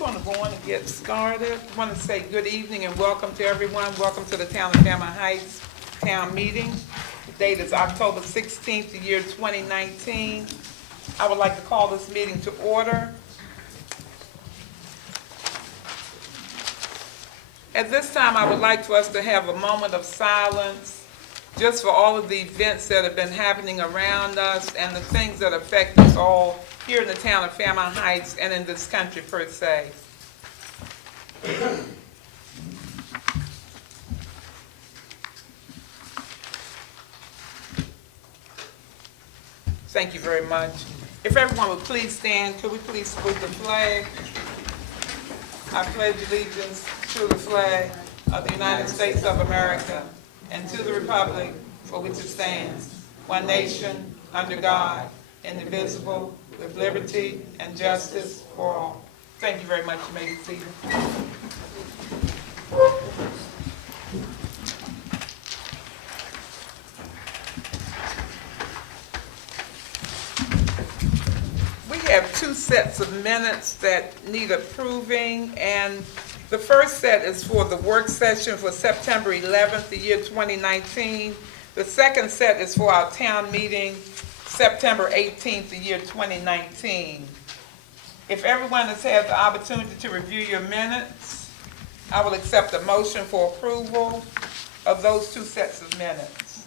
going to go on and get started. I want to say good evening and welcome to everyone. Welcome to the Town of Fairmount Heights Town Meeting. The date is October 16th, the year 2019. I would like to call this meeting to order. At this time, I would like for us to have a moment of silence just for all of the events that have been happening around us and the things that affect us all here in the town of Fairmount Heights and in this country per se. Thank you very much. If everyone would please stand, could we please salute the flag? I pledge allegiance to the flag of the United States of America and to the republic for which it stands, one nation, under God, indivisible, with liberty and justice for all. Thank you very much. You may be seated. We have two sets of minutes that need approving, and the first set is for the work session for September 11th, the year 2019. The second set is for our town meeting September 18th, the year 2019. If everyone has had the opportunity to review your minutes, I will accept a motion for approval of those two sets of minutes.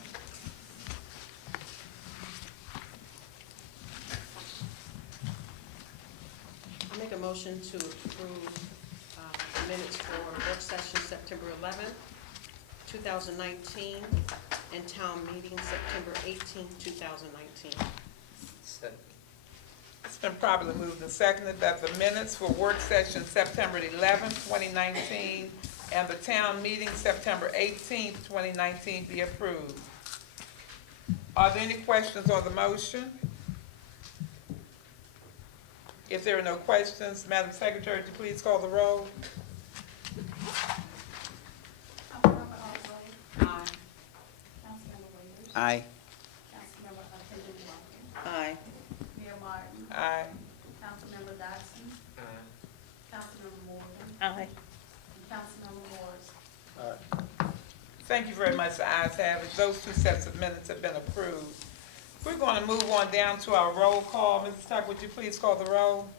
I'll make a motion to approve minutes for work session September 11th, 2019, and town meeting September 18th, 2019. It's been properly moved and seconded that the minutes for work session September 11th, 2019, and the town meeting September 18th, 2019 be approved. Are there any questions on the motion? If there are no questions, Madam Secretary, would you please call the roll? Aye. Aye. Mayor Martin. Aye. Councilmember Dodson. Councilmember Morgan. Aye. And Councilmember Morris. Thank you very much. The ayes have it. Those two sets of minutes have been approved. We're going to move on down to our roll call. Mrs. Tuck, would you please call the roll?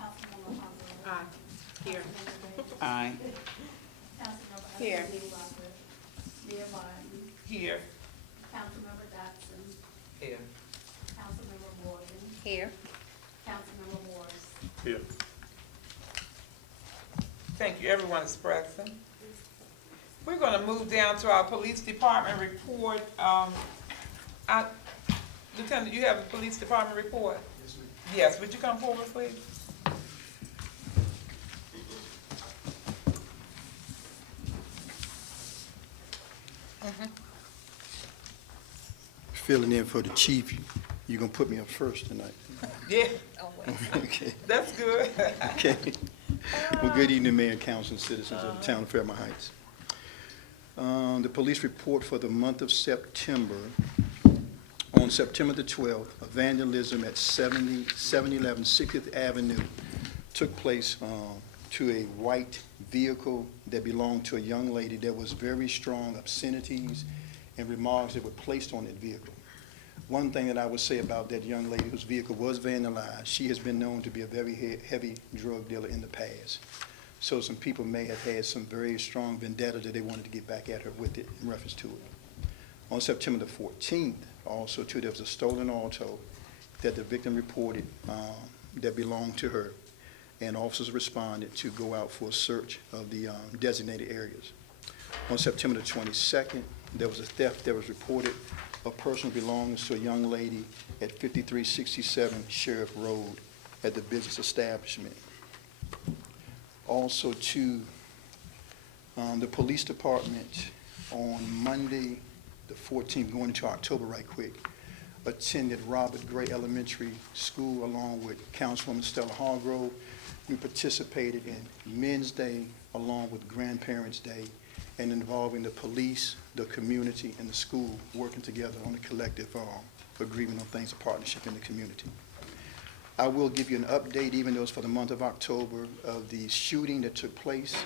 Councilmember Humphrey. Aye. Here. Aye. Councilmember Here. Walker. Mayor Martin. Here. Councilmember Dodson. Here. Councilmember Morgan. Here. Councilmember Morris. Here. Thank you. Everyone is present. We're going to move down to our police department report. Lieutenant, do you have the police department report? Yes, ma'am. Yes. Would you come forward, please? Filling in for the chief, you're gonna put me up first tonight. Yeah. Okay. That's good. Okay. Well, good evening, Mayor, Council, and citizens of the town of Fairmount Heights. The police report for the month of September. On September the 12th, a vandalism at 711 60th Avenue took place to a white vehicle that belonged to a young lady. There was very strong obscenities and remarks that were placed on that vehicle. One thing that I would say about that young lady whose vehicle was vandalized, she has been known to be a very heavy drug dealer in the past. So some people may have had some very strong vendetta that they wanted to get back at her with it in reference to it. On September the 14th, also too, there was a stolen auto that the victim reported that belonged to her, and officers responded to go out for a search of the designated areas. On September the 22nd, there was a theft that was reported of personal belongings to a young lady at 5367 Sheriff Road at the business establishment. Also to the police department on Monday the 14th, going into October right quick, attended Robert Gray Elementary School along with Councilwoman Stella Hargrove. We participated in Men's Day along with Grandparents' Day, and involving the police, the community, and the school working together on a collective agreement on things of partnership in the community. I will give you an update, even though it's for the month of October, of the shooting that took place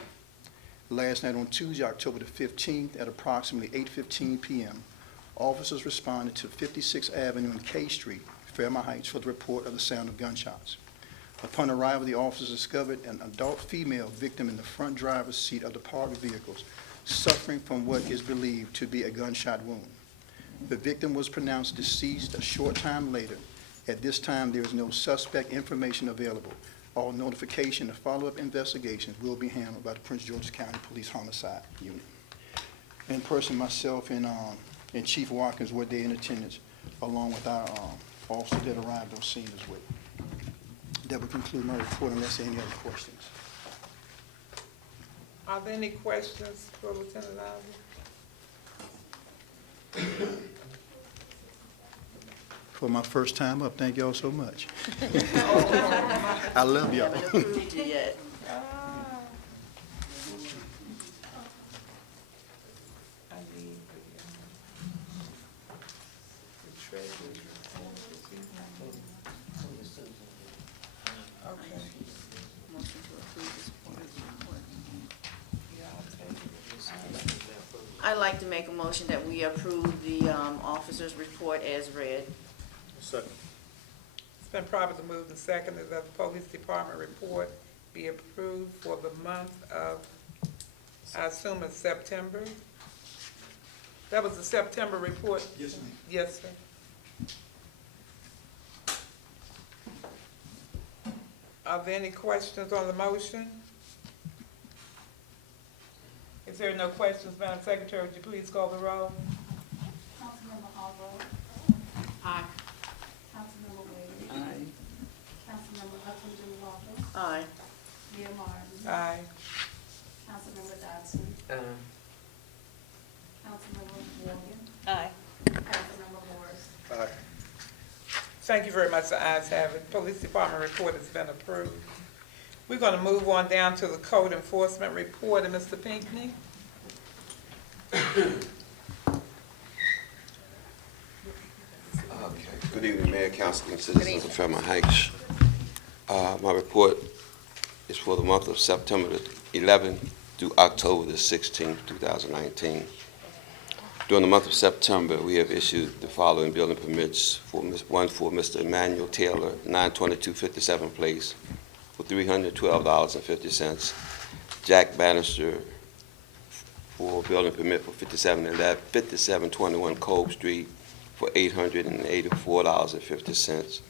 last night on Tuesday, October the 15th, at approximately 8:15 p.m. Officers responded to 56th Avenue and K Street, Fairmount Heights, for the report of the sound of gunshots. Upon arrival, the officers discovered an adult female victim in the front driver's seat of the parked vehicles, suffering from what is believed to be a gunshot wound. The victim was pronounced deceased a short time later. At this time, there is no suspect information available. All notification and follow-up investigations will be handled by the Prince George's County Police Homicide Unit. In person, myself and Chief Watkins were there in attendance, along with our officers that arrived on scene as well. That would conclude my report unless there are any other questions. Are there any questions for Lieutenant Ivey? For my first time up, thank y'all so much. I love We y'all. haven't approved it yet. I need the treasurer's report. Okay. Motion to approve this report. Yeah, I'll take it. I'd like to make a motion that we approve the officer's report as read. Second. It's been properly moved and seconded that the police department report be approved for the month of, I assume it's September? That was the September report? Yes, ma'am. Yes, sir. Are there any questions on the motion? If there are no questions, Madam Secretary, would you please call the roll? Councilmember Hall. Aye. Councilmember Wade. Aye. Councilmember Hudson Walker. Aye. Mayor Martin. Aye. Councilmember Dodson. Councilmember Morgan. Aye. Councilmember Morris. Aye. Thank you very much. The ayes have it. Police Department report has been approved. We're going to move on down to the code enforcement report. And Mr. Pinckney? Okay. Good evening, Mayor, Council, and citizens of Fairmount Heights. My report is for the month of September the 11th through October the 16th, 2019. During the month of September, we have issued the following building permits: one for Mr. Emmanuel Taylor, 922 57th Place, for $312.50. Jack Bannister for building permit for 5721 Cove Street for $884.50.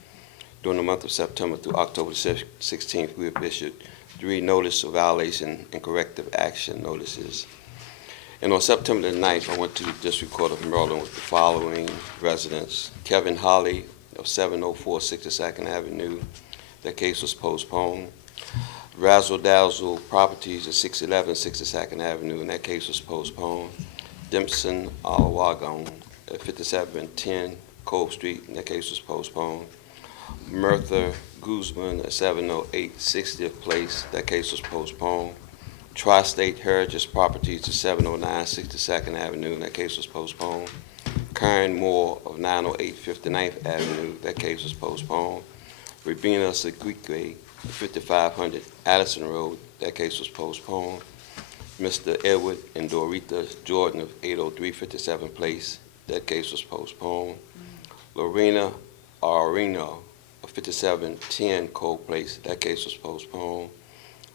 During the month of September through October 16th, we have issued 3 notice of violation and corrective action notices. And on September the 9th, I went to the District Court of Maryland with the following residents: Kevin Holly of 704 62nd Avenue. That case was postponed. Razzle Dazzle Properties at 611 62nd Avenue, and that case was postponed. Dempson Wagon at 5710 Cove Street, and that case was postponed. Mertha Guzman at 708 60th Place, that case was postponed. Tri-State Heritage Properties at 709 62nd Avenue, and that case was postponed. Karen Moore of 908 59th Avenue, that case was postponed. Rabina Segwikwe, 5500 Addison Road, that case was postponed. Mr. Edward and Dorita Jordan of 803 57th Place, that case was postponed. Lorena Areno of 5710 Cove Place, that case was postponed.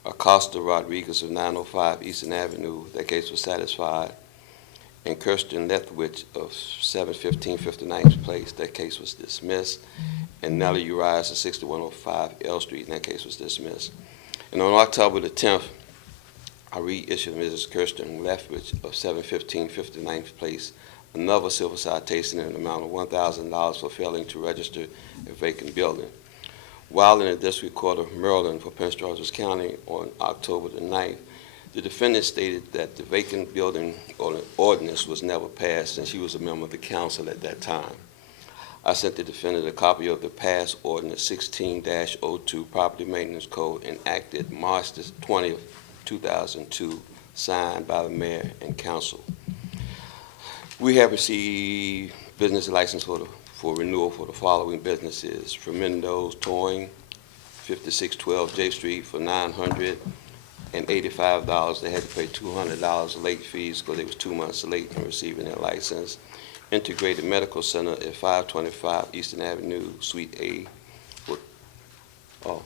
Acosta Rodriguez of 905 Eastern Avenue, that case was satisfied. And Kirsten Lethwich of 715 59th Place, that case was dismissed. And Nellie Urias of 6105 L Street, and that case was dismissed. And on October the 10th, I reissued Mrs. Kirsten Lethwich of 715 59th Place another civil citation in an amount of $1,000 for failing to register a vacant building. While in the District Court of Maryland for Prince George's County on October the 9th, the defendant stated that the vacant building ordinance was never passed, and she was a member of the council at that time. I sent the defendant a copy of the passed ordinance 16-02 Property Maintenance Code enacted March 20th, 2002, signed by the mayor and council. We have received business license for for renewal for the following businesses: Tremendo's Towing, 5612 J Street for $985. They had to pay $200 late fees because they was 2 months late in receiving their license. Integrated Medical Center at 525 Eastern Avenue, Suite A, for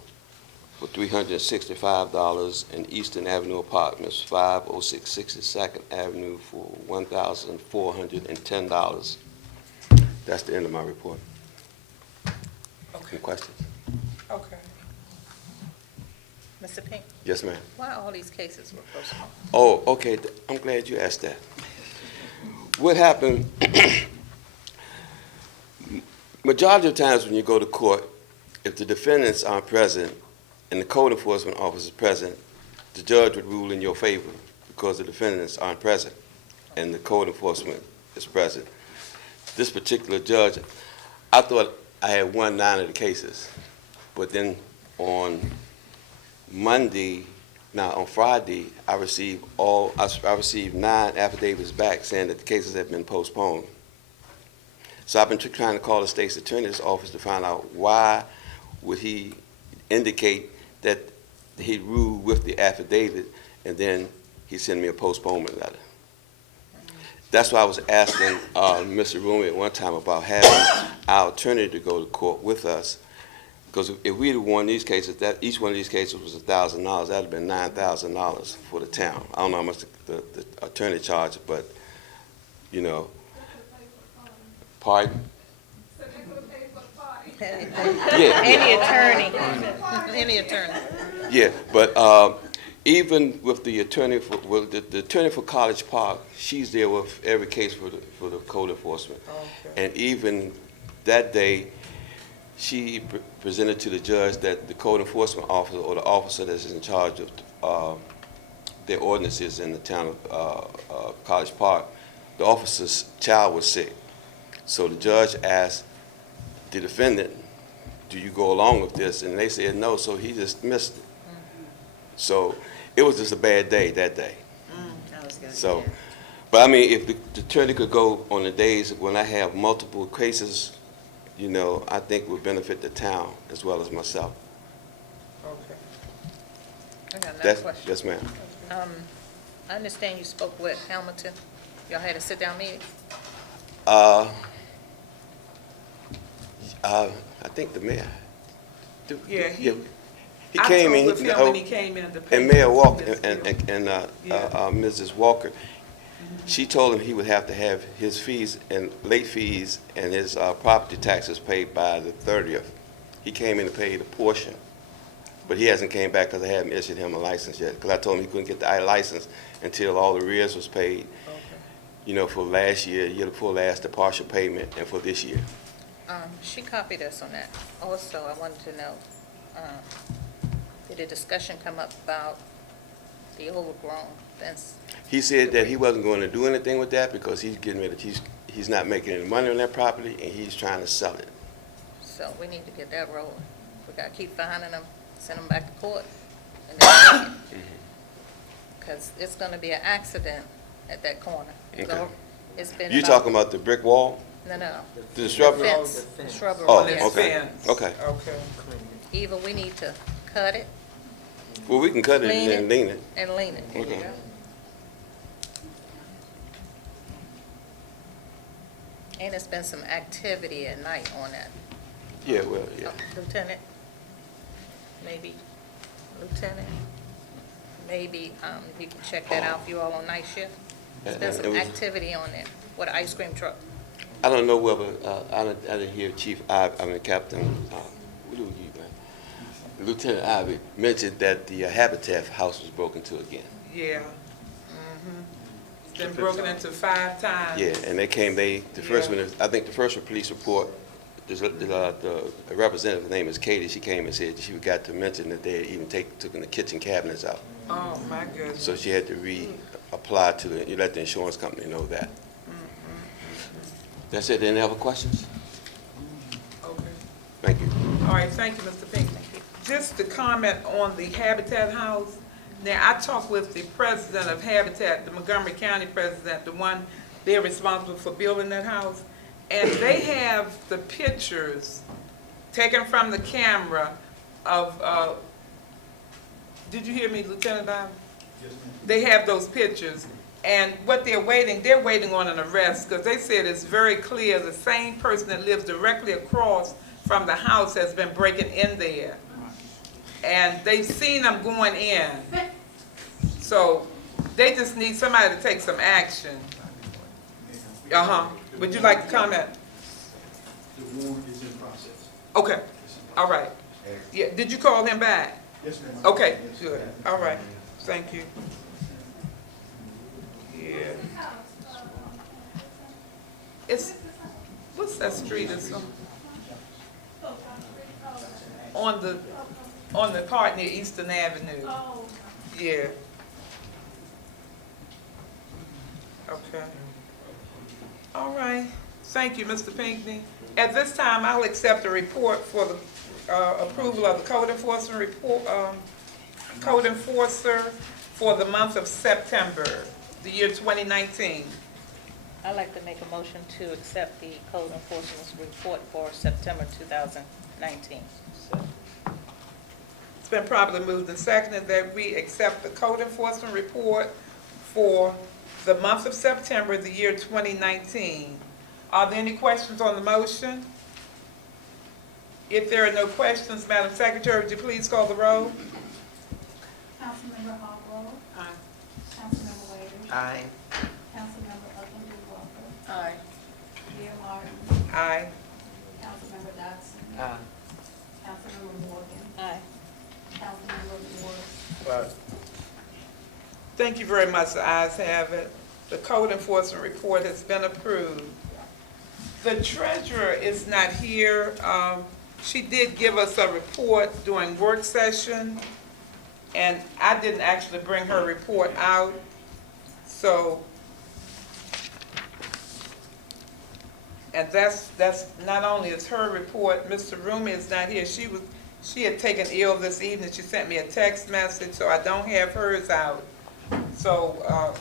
$365, and Eastern Avenue Apartments, 506 62nd Avenue, for $1,410. That's the end of my report. Okay. Any questions? Okay. Mr. Pink, Yes, ma'am. why all these cases were postponed? Oh, okay, I'm glad you asked that. What happened, majority of times when you go to court, if the defendants aren't present and the code enforcement officer is present, the judge would rule in your favor because the defendants aren't present and the code enforcement is present. This particular judge, I thought I had won 9 of the cases, but then on Friday, I received 9 affidavits back saying that the cases had been postponed. So I've been trying to call the state's attorney's office to find out why would he indicate that he ruled with the affidavit and then he sent me a postponement letter. That's why I was asking Mr. Rumi at one time about having our attorney to go to court with us. Because if we'd have won these cases, that each one of these cases was $1,000, that would have been $9,000 for the town. I don't know how much the attorney charged, but, you know. Pardon? Yeah. Any attorney. Yeah, but even with the attorney for, the attorney for College Park, she's there with every case for the code enforcement. Okay. And even that day, she presented to the judge that the code enforcement officer or the officer that's in charge of their ordinances in the town of College Park, the officer's child was sick. So the judge asked the defendant, do you go along with this? And they said no, so he just missed it. So it was just a bad day that day. That was good. So, but I mean, if the attorney could go on the days when I have multiple cases, you know, I think would benefit the town as well as myself. Okay. I got another That's, question. yes, ma'am. I understand you spoke with Hamilton. Y'all had a sit-down meeting? I think the mayor. Yeah, he I came talked in. with him when he came in to pay And Mayor his Walker bill. and Yeah. Mrs. Walker, she told him he would have to have his fees and late fees and his property taxes paid by the 30th. He came in to pay the portion, but he hasn't came back because I haven't issued him a license yet. Because I told him he couldn't get the license until all the arrears was paid. Okay. You know, for last year before last, the partial payment, and for this year. She copied us on that. Also, I wanted to know, did a discussion come up about the overgrown fence? He said that he wasn't going to do anything with that because he's getting rid of, he's not making any money on that property and he's trying to sell it. So we need to get that rolling. We gotta keep finding them, send them back to court, and then because it's gonna be an accident at that corner. Okay. It's been You talking about the brick wall? No. The shrubbery? Fence, shrubbery. Oh, On his yes. okay. fence. Okay. Okay. Either we need to cut it Well, we can cut it Clean and then lean it. and lean it. Okay. Yeah. And it's been some activity at night on that. Yeah, well, yeah. Lieutenant, maybe, maybe you can check that out if you all on night shift. There's been It some was- activity on there with an ice cream truck. I don't know whether, I didn't hear Captain, what do we give, man? Lieutenant Ivy mentioned that the Habitat house was broken into again. Yeah. It's been broken into 5 times. Yeah, and they came, the first Yeah. one, I think the first police report, the representative's name is Katie, she came and said she forgot to mention that they had even taken the kitchen cabinets out. Oh, my goodness. So she had to reapply to let the insurance company know that. That's it, any other questions? Okay. Thank you. All right, thank you, Mr. Pink. Just to comment on the Habitat House, now, I talked with the president of Habitat, the Montgomery County president, the one, they're responsible for building that house, and they have the pictures taken from the camera of, did you hear me, Lieutenant Bowden? Yes, ma'am. They have those pictures, and what they're waiting on an arrest, because they said it's very clear the same person that lives directly across from the house has been breaking in there. And they've seen them going in. So they just need somebody to take some action. Would you like to comment? The warrant is in process. Okay, all right. Yeah, did you call him back? Yes, ma'am. Okay, good, all right, thank you. Yeah. It's, what's that street it's on the part near Eastern Avenue? Yeah. Okay. All right, thank you, Mr. Pinckney. At this time, I'll accept a report for the approval of the code enforcement report, code enforcer for the month of September, the year 2019. I'd like to make a motion to accept the code enforcement's report for September 2019. It's been properly moved and seconded that we accept the code enforcement report for the month of September, the year 2019. Are there any questions on the motion? If there are no questions, Madam Secretary, would you please call the roll? Councilmember Hopewell, Aye. Councilmember Wade, Aye. Councilmember Upton Walker, Aye. Mayor Martin, Aye. Councilmember Dodson, Aye. Councilmember Morgan, Aye. Councilmember Morris, Thank you very much. The ayes have it. The code enforcement report has been approved. The treasurer is not here. She did give us a report during work session, and I didn't actually bring her report out. So, and that's not only is her report, Mr. Rumi is not here. She had taken ill this evening. She sent me a text message, so I don't have hers out. So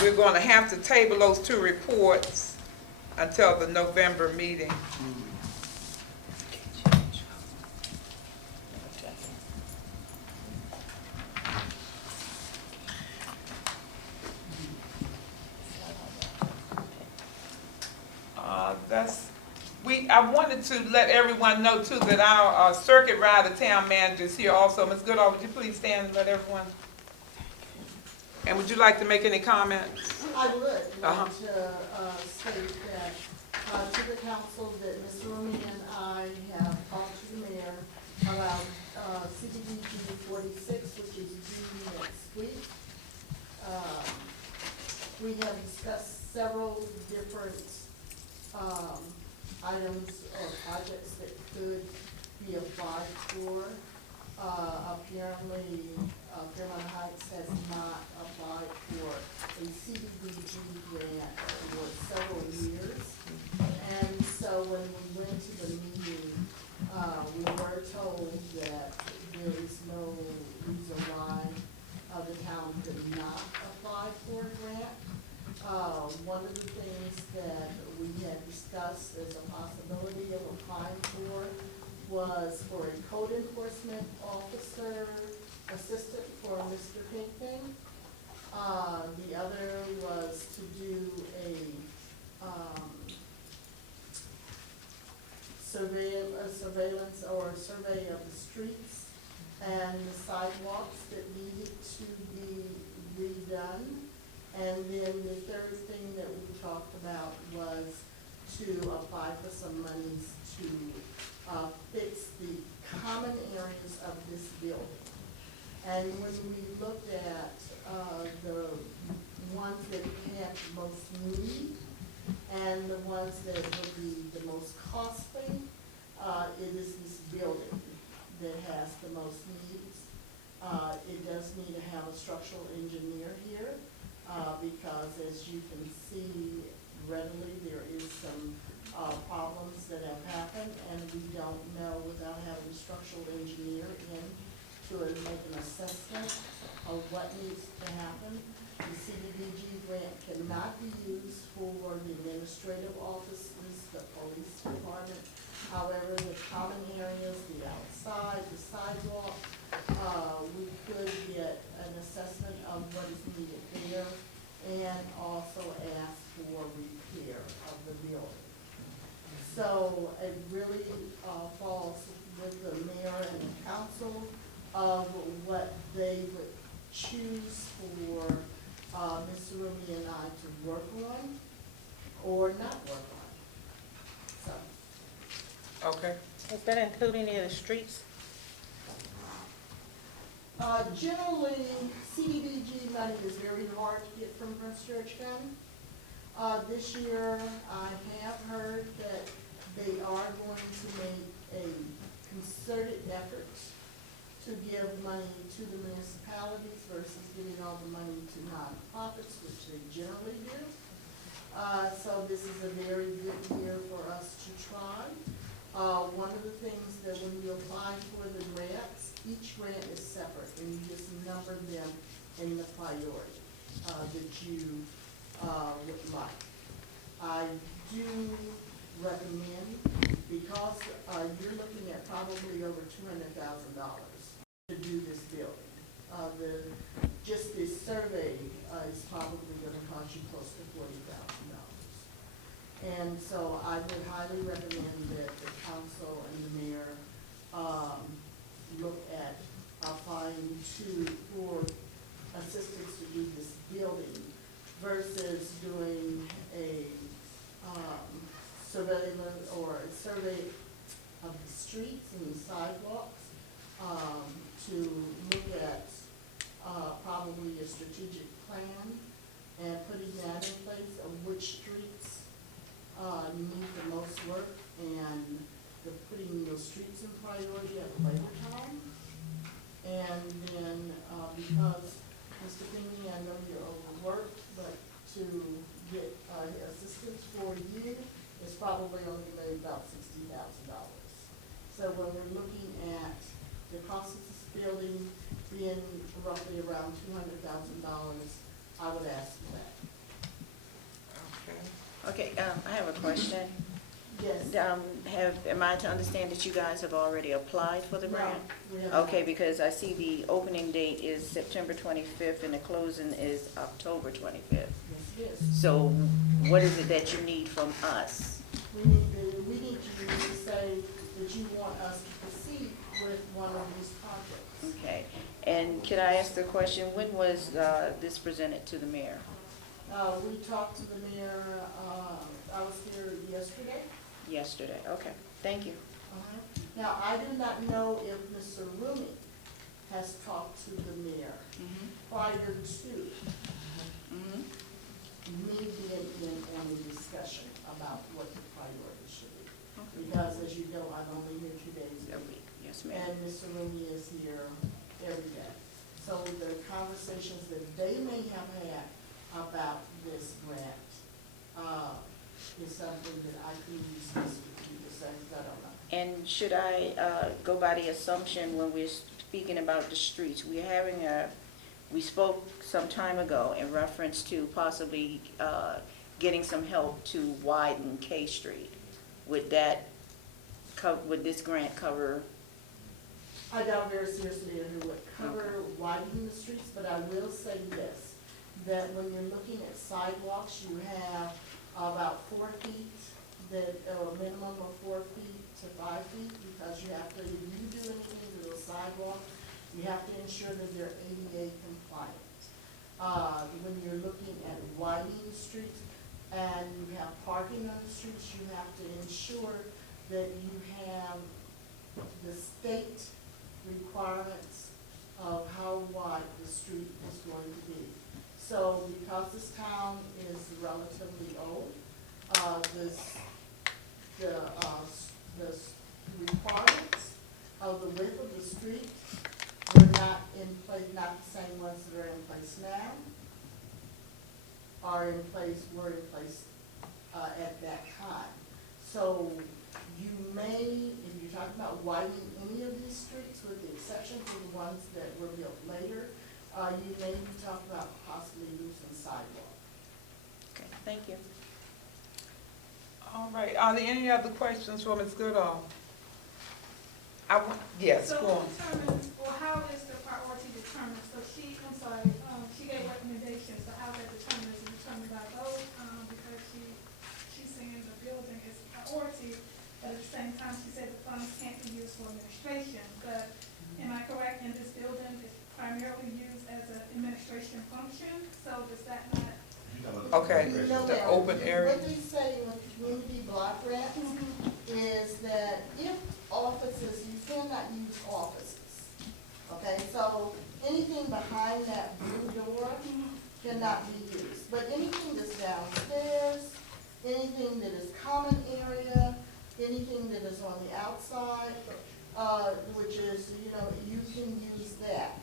we're going to have to table those two reports until the November meeting. I wanted to let everyone know too that our circuit rider town manager is here also. Ms. Goodall, would you please stand and let everyone? And would you like to make any comments? I would Uh-huh. like to state that to the council that Ms. Rooney and I have talked to the mayor about CDBG 46, which is due next week. We have discussed several different items or projects that could be applied for. Apparently, Fairmount Heights has not applied for a CDBG grant for several years. And so when we went to the meeting, we were told that there is no reason why the town could not apply for a grant. One of the things that we had discussed as a possibility of applying for was for a code enforcement officer assistant for Mr. Pinckney. The other was to do a surveillance or a survey of the streets and the sidewalks that needed to be redone. And then the third thing that we talked about was to apply for some monies to fix the common areas of this building. And when we looked at the ones that had the most need and the ones that would be the most costly, it is this building that has the most needs. It does need to have a structural engineer here because as you can see readily, there is some problems that have happened, and we don't know without having a structural engineer in to make an assessment of what needs to happen. The CDBG grant cannot be used for the administrative offices, the police department. However, the common areas, the outside, the sidewalk, we could get an assessment of what is needed there and also ask for repair of the building. So it really falls with the mayor and the council of what they would choose for Mr. Rumi and I to work on or not work on. So, Okay. Is that including any of the streets? generally, CDBG money is very hard to get from Prince George County. This year, I have heard that they are going to make a concerted effort to give money to the municipalities versus giving all the money to nonprofits, which they generally do. So this is a very good year for us to try. One of the things that when you apply for the grants, each grant is separate, and you just number them in the priority that you would like. I do recommend, because you're looking at probably over $200,000 to do this building. Just this survey is probably going to cost you close to $40,000. And so I would highly recommend that the council and the mayor look at applying for assistance to do this building versus doing a surveillance or a survey of the streets and the sidewalks to look at probably a strategic plan and putting that in place of which streets need the most work and putting those streets in priority at later time. And then because Mr. Finley, I know you're overworked, but to get assistance for you is probably only going to be about $60,000. So when we're looking at the cost of this building being roughly around $200,000, I would ask for that. Okay. Okay, I have a question. Yes. Am I to understand that you guys have already applied for the No, grant? we have Okay, not. because I see the opening date is September 25th and the closing is October 25th. Yes, it is. So what is it that you need from us? We need you to say that you want us to proceed with one of these projects. Okay, and could I ask the question, when was this presented to the mayor? We talked to the mayor, I was here yesterday. Yesterday, okay, thank you. Now, I do not know if Mr. Rumi has talked to the mayor prior to Mhm. me being in on the discussion about what the priority should be. Because as you know, I'm only here 2 days a week. Yes, ma'am. And Mr. Rumi is here every day. So the conversations that they may have had about this grant is something that I can use this with you to say, I don't know. And should I go by the assumption when we're speaking about the streets, we spoke some time ago in reference to possibly getting some help to widen K Street. Would this grant cover? I doubt very seriously if it would cover widening the streets, but I will say this, that when you're looking at sidewalks, you have about 4 feet, or a minimum of 4 feet to 5 feet, because you have to, if you do anything to those sidewalks, you have to ensure that they're ADA compliant. When you're looking at widening the streets and you have parking on the streets, you have to ensure that you have the state requirements of how wide the street is going to be. So because this town is relatively old, the requirements of the width of the street were not in place, not the same ones that are in place now, were in place at that time. So you may, if you're talking about widening any of these streets, with the exception of the ones that were built later, you may be talking about possibly losing sidewalk. Okay, thank you. All right, are there any other questions for Ms. Goodall? Yes, So go who on. determines, or how is the priority determined? So she gave recommendations, but how is that determined? Is it determined by vote? Because she's saying the building is priority, but at the same time, she said the funds can't be used for administration. But am I correct in this building is primarily used as an administration function? So does that not? Okay, You know the that open area. What they say with community block grants is that if offices, you cannot use offices. Okay, so anything behind that blue door cannot be used. But anything that's downstairs, anything that is common area, anything that is on the outside, which is, you can use that.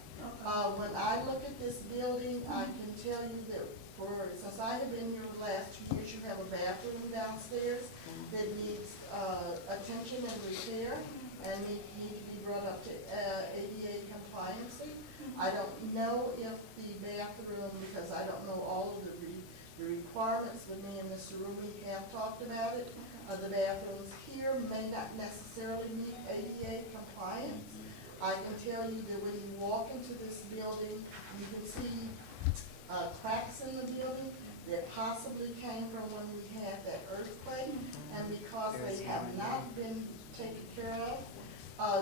When I look at this building, I can tell you that since I have been here the last 2 years, you have a bathroom downstairs that needs attention and repair and need to be brought up to ADA compliancy. I don't know if the bathroom, because I don't know all of the requirements, but me and Mr. Rumi have talked about it. The bathrooms here may not necessarily meet ADA compliance. I can tell you that when you walk into this building, you can see cracks in the building that possibly came from when we had that earthquake, and because they have not been taken care of,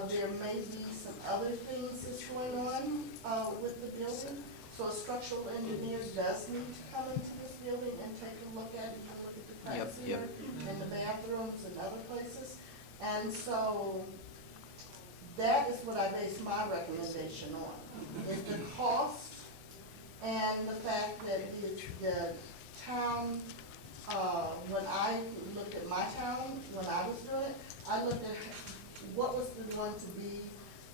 there may be some other things that's going on with the building. So a structural engineer does need to come into this building and take a look at it, look at the cracks here in the bathrooms and other places. And so that is what I base my recommendation on, is the cost and the fact that the town, when I looked at my town, when I was doing it, I looked at what was going to be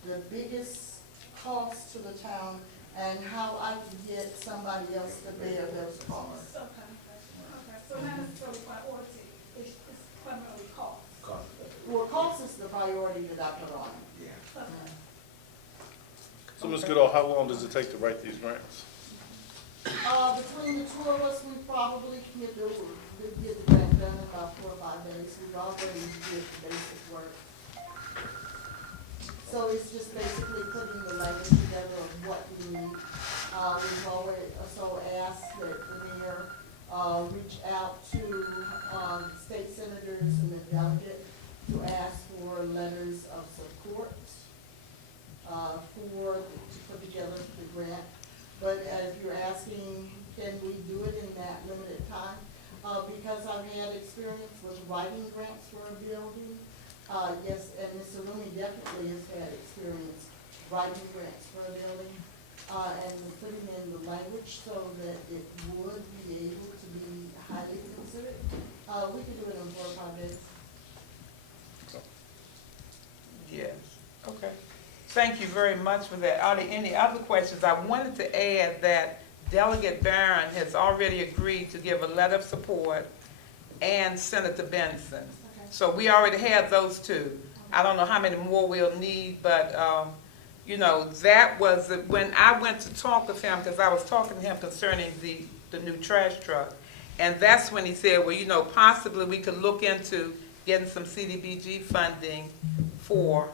the biggest cost to the town and how I could get somebody else to bear those costs. Okay, so not necessarily priority, it's primarily cost. Well, cost is the priority that I put on it. Okay. So, Ms. Goodall, how long does it take to write these grants? Between the two of us, we probably can get the grant done in about 4 or 5 days. We've already did the basic work. So it's just basically putting the language together of what we need. We've already also asked that the mayor reach out to state senators and the delegate to ask for letters of support to put together the grant. But if you're asking, can we do it in that limited time? Because I've had experience with writing grants for a building. Yes, and Mr. Rumi definitely has had experience writing grants for a building and putting in the language so that it would be able to be highly considered. We could do it in 4 or 5 days. Yes, okay. Thank you very much for that. Are there any other questions? I wanted to add that Delegate Barron has already agreed to give a letter of support and Senator Benson. Okay. So we already have those two. I don't know how many more we'll need, but, that was, when I went to talk with him, because I was talking to him concerning the new trash truck, and that's when he said, well, possibly we could look into getting some CDBG funding for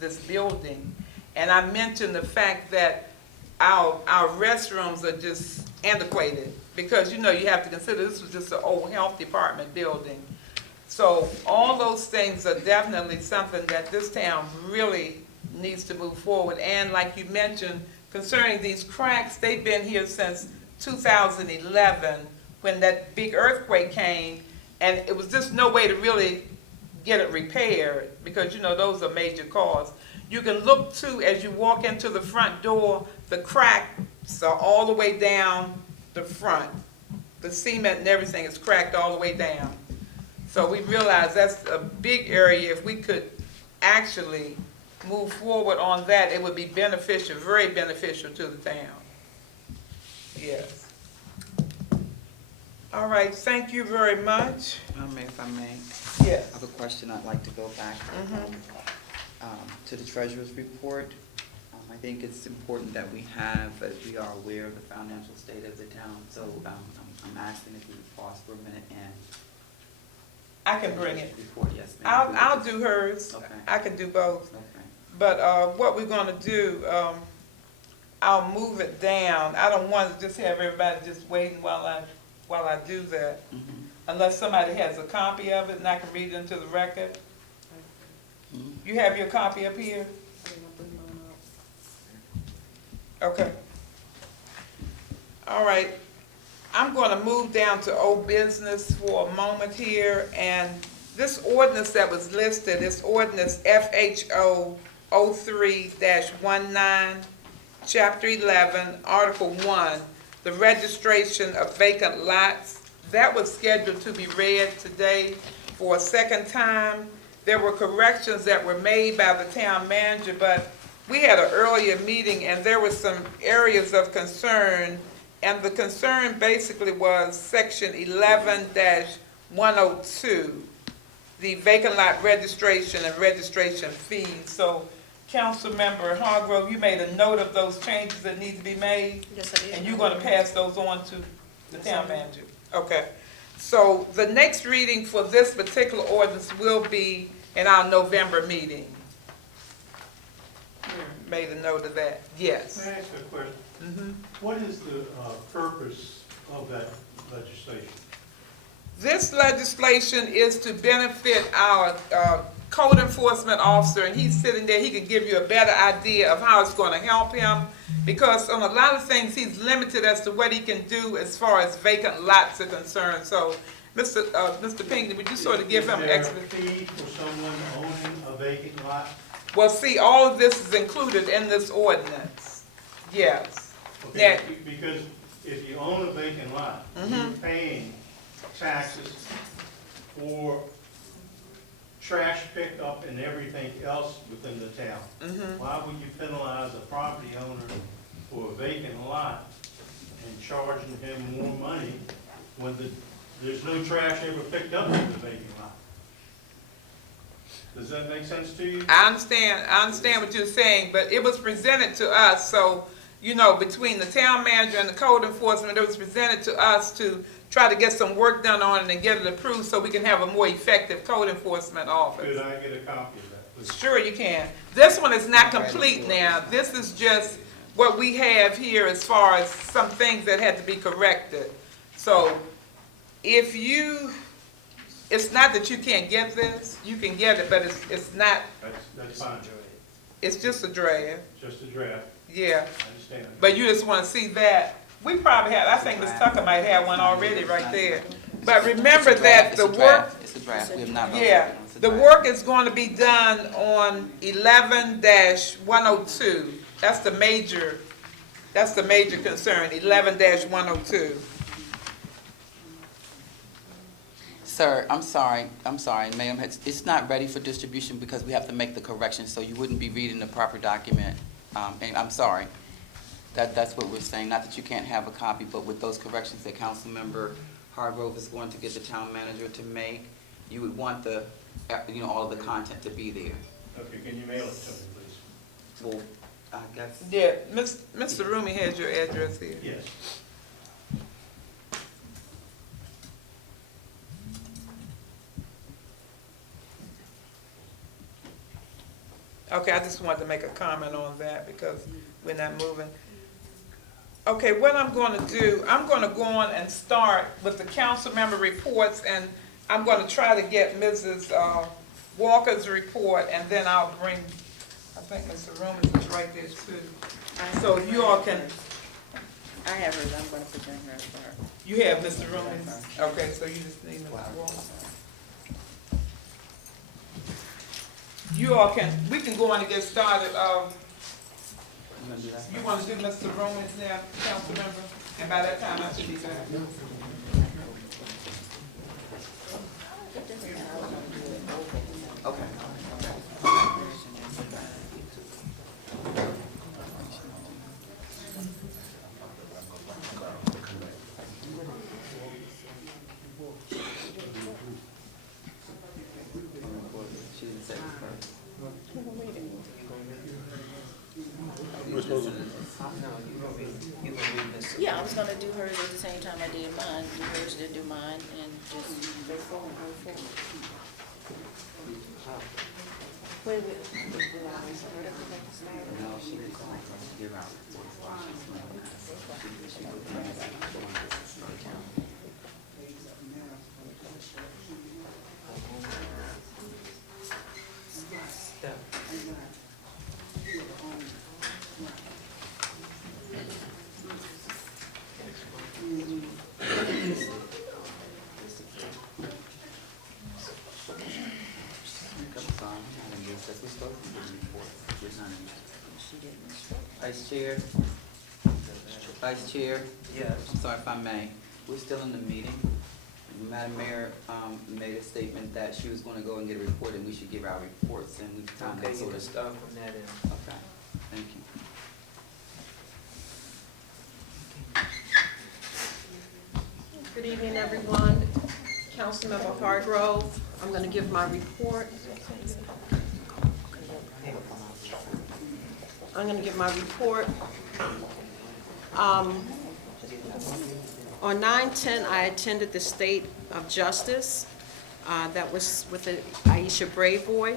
this building. And I mentioned the fact that our restrooms are just antiquated because, you have to consider this was just an old health department building. So all those things are definitely something that this town really needs to move forward. And like you mentioned, concerning these cracks, they've been here since 2011 when that big earthquake came, and it was just no way to really get it repaired because, those are major costs. You can look too, as you walk into the front door, the cracks are all the way down the front. The cement and everything is cracked all the way down. So we realize that's a big area. If we could actually move forward on that, it would be beneficial, very beneficial to the town. Yes. All right, thank you very much. If I may, Yes. I have a question. I'd like to go back to the treasurer's report. I think it's important that we are aware of the financial state of the town, so I'm asking if we pause for a minute and. I can bring it. Report, yes, ma'am. I'll do hers. Okay. I can do both. Okay. But what we're gonna do, I'll move it down. I don't want to just have everybody just waiting while I do that. Mhm. Unless somebody has a copy of it and I can read it into the record. Mhm. You have your copy up here? Okay. All right. I'm going to move down to old business for a moment here. And this ordinance that was listed is ordinance FHO03-19, Chapter 11, Article 1, the registration of vacant lots. That was scheduled to be read today for a second time. There were corrections that were made by the town manager, but we had an earlier meeting and there were some areas of concern. And the concern basically was section 11-102, the vacant lot registration and registration fees. So Councilmember Hargrove, you made a note of those changes that need to be made? Yes, I did. And you're gonna pass those on to the town manager? Okay. So the next reading for this particular ordinance will be in our November meeting. Made a note of that, yes. May I ask a question? Mhm. What is the purpose of that legislation? This legislation is to benefit our code enforcement officer, and he's sitting there, he can give you a better idea of how it's gonna help him, because on a lot of things, he's limited as to what he can do as far as vacant lots are concerned. So, Mr. Pinckney, would you sort of give him Is there extra? a fee for someone owning a vacant lot? Well, see, all of this is included in this ordinance, yes. Okay, because if you own a vacant lot, you're Mhm. paying taxes for trash pickup and everything else within the town. Mhm. Why would you penalize a property owner for a vacant lot and charging him more money when there's no trash ever picked up in the vacant lot? Does that make sense to you? I understand what you're saying, but it was presented to us, so, you know, between the town manager and the code enforcement, it was presented to us to try to get some work done on it and get it approved so we can have a more effective code enforcement office. Could I get a copy of that, please? Sure you can. This one is not complete now. This is just what we have here as far as some things that had to be corrected. So if you, it's not that you can't get this, you can get it, but it's not, That's fine. it's just a draft, Just a draft, yeah. I understand. But you just want to see that. We probably have, I think Ms. Tucker might have one already right there. But remember that the work, It's a draft, we have not. yeah, the work is going to be done on 11-102. That's the major concern, 11-102. Sir, I'm sorry, ma'am, it's not ready for distribution because we have to make the correction, so you wouldn't be reading the proper document. And I'm sorry, that's what we're saying, not that you can't have a copy, but with those corrections that Councilmember Hargrove is going to get the town manager to make, you would want the, all of the content to be there. Okay, can you mail it to me, please? Well, I guess. Yeah, Mr. Rumi has your address here. Yes. Okay, I just wanted to make a comment on that because we're not moving. Okay, what I'm going to do, I'm going to go on and start with the council member reports, and I'm going to try to get Mrs. Walker's report, and then I'll bring, I think Mr. Rooms is right there too. So if you all can, I have hers, I'm gonna present hers for her. you have Mr. Rooms? Okay, so you just need Mr. Rooms. You all can, we can go on and get started. You gonna do that? You want to do Mr. Romans now, council member? And by that time, I should be back. Okay. She didn't say it first. supposed to. Yeah, I was gonna do hers at the same time I did mine, do hers, then do mine, and just go forward. Vice Chair? Vice Chair? Yes. I'm sorry if I may. We're still in the meeting. Madam Mayor made a statement that she was going to go and get a report, and we should give our reports, and we've done that sort of stuff. From that end. Okay, thank you. Good evening, everyone. Councilmember Hargrove, I'm going to give my report. On 9/10, I attended the State of Justice. That was with Aisha Brayboy.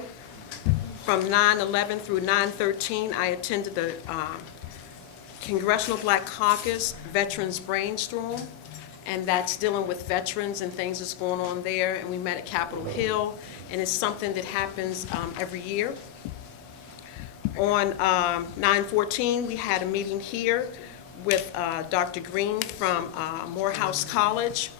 From 9/11 through 9/13, I attended the Congressional Black Caucus Veterans Brainstorm, and that's dealing with veterans and things that's going on there. And we met at Capitol Hill, and it's something that happens every year. On 9/14, we had a meeting here with Dr. Green from Morehouse College.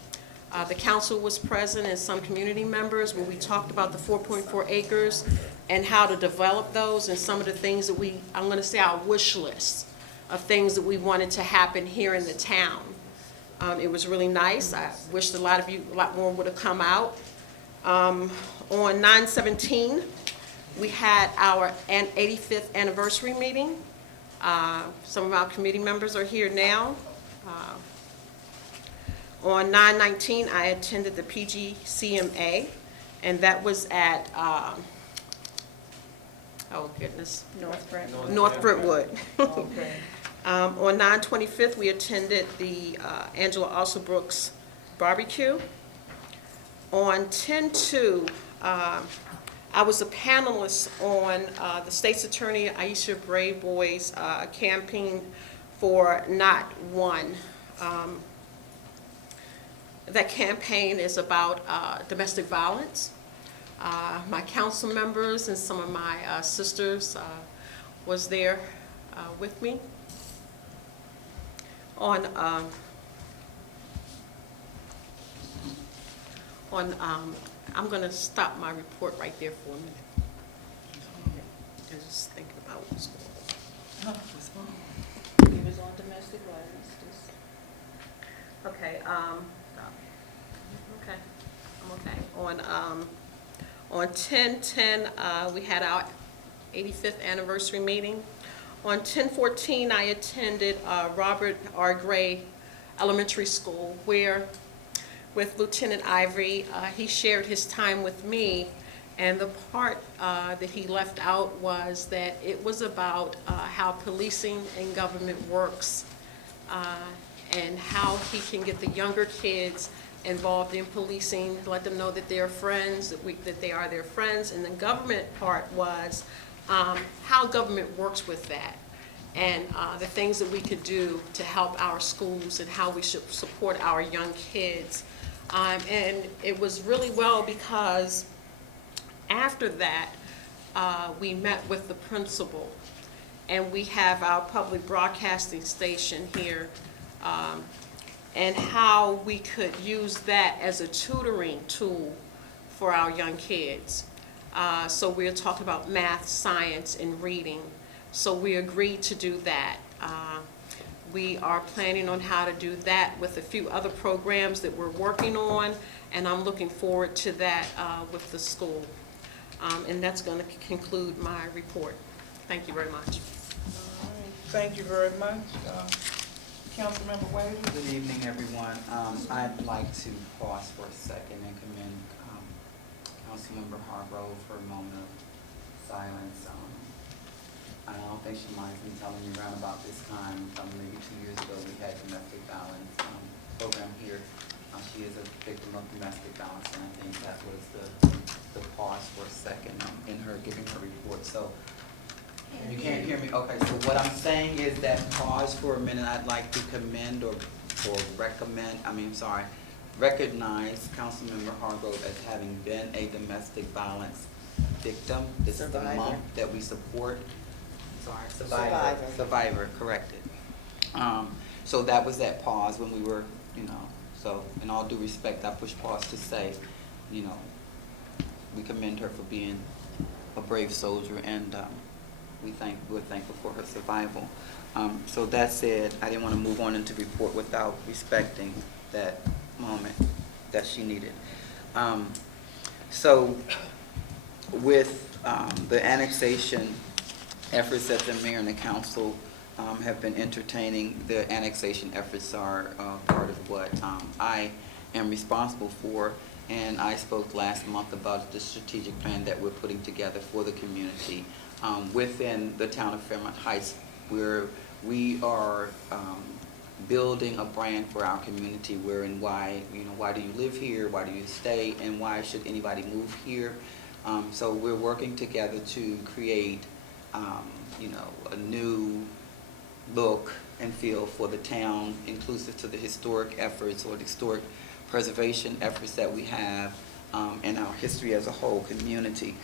The council was present and some community members where we talked about the 4.4 acres and how to develop those and some of the things that I'm going to say our wish list of things that we wanted to happen here in the town. It was really nice. I wished a lot more would have come out. On 9/17, we had our 85th anniversary meeting. Some of our committee members are here now. On 9/19, I attended the PGCMA, and that was at, oh goodness, North Brentwood. Okay. On 9/25, we attended the Angela Alsobrooks barbecue. On 10/2, I was a panelist on the State's Attorney Aisha Brayboy's campaign for Not One. That campaign is about domestic violence. My council members and some of my sisters was there with me. I'm going to stop my report right there for a minute. I'm just thinking about what's going on. He was on domestic violence. Okay, okay, I'm okay. On 10/10, we had our 85th anniversary meeting. On 10/14, I attended Robert R. Gray Elementary School, where with Lieutenant Ivory, he shared his time with me, and the part that he left out was that it was about how policing and government works, and how he can get the younger kids involved in policing, let them know that they're friends, that they are their friends, and the government part was how government works with that, and the things that we could do to help our schools and how we should support our young kids. And it was really well because after that, we met with the principal, and we have our public broadcasting station here, and how we could use that as a tutoring tool for our young kids. So we're talking about math, science, and reading. So we agreed to do that. We are planning on how to do that with a few other programs that we're working on, and I'm looking forward to that with the school. And that's going to conclude my report. Thank you very much. Thank you very much. Councilmember Wade? Good evening, everyone. I'd like to pause for a second and commend Councilmember Hargrove for a moment of silence. I don't think she minds me telling you around about this time, maybe 2 years ago, we had domestic violence program here. She is a victim of domestic violence, and I think that was the pause for a second in her giving her report. So you can't hear me? Okay, so what I'm saying is that pause for a minute. I'd like to commend or recognize Councilmember Hargrove as having been a domestic violence victim. This is the month that we support. Survivor, corrected. So that was that pause when we were, so in all due respect, I push pause to say, we commend her for being a brave soldier, and we're thankful for her survival. So that said, I didn't want to move on into report without respecting that moment that she needed. So with the annexation efforts that the mayor and the council have been entertaining, the annexation efforts are part of what I am responsible for, and I spoke last month about the strategic plan that we're putting together for the community within the town of Fairmount Heights, where we are building a brand for our community, wherein why do you live here, why do you stay, and why should anybody move here. So we're working together to create a new look and feel for the town, inclusive to the historic efforts or the historic preservation efforts that we have in our history as a whole community.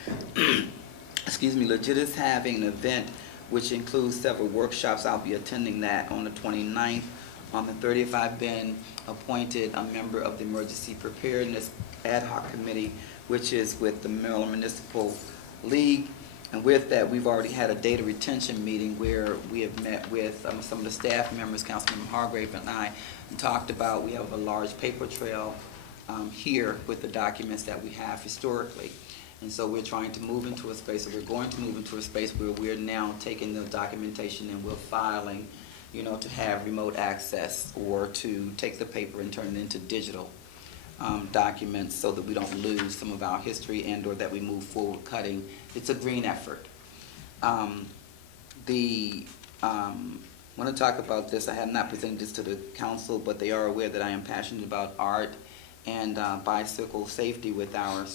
Excuse me, Legit is having an event which includes several workshops. I'll be attending that on the 29th. On the 30th, I've been appointed a member of the Emergency Preparedness Ad Hoc Committee, which is with the Maryland Municipal League. And with that, we've already had a data retention meeting where we have met with some of the staff members, Councilmember Hargrave and I, and talked about, we have a large paper trail here with the documents that we have historically. And so we're trying to move into a space, or we're going to move into a space where we're now taking the documentation and we're filing, to have remote access, or to take the paper and turn it into digital documents, so that we don't lose some of our history and or that we move forward cutting. It's a green effort. I want to talk about this. I have not presented this to the council, but they are aware that I am passionate about art and bicycle safety with our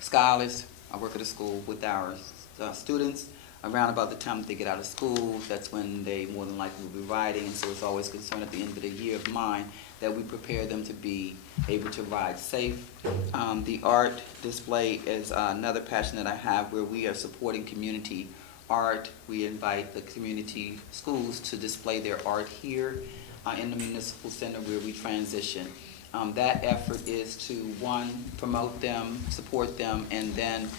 scholars. I work at a school with our students. Around about the time that they get out of school, that's when they more than likely will be riding, and so it's always a concern at the end of the year of mine that we prepare them to be able to ride safe. The art display is another passion that I have, where we are supporting community art. We invite the community schools to display their art here in the municipal center where we transition. That effort is to, one, promote them, support them, and then,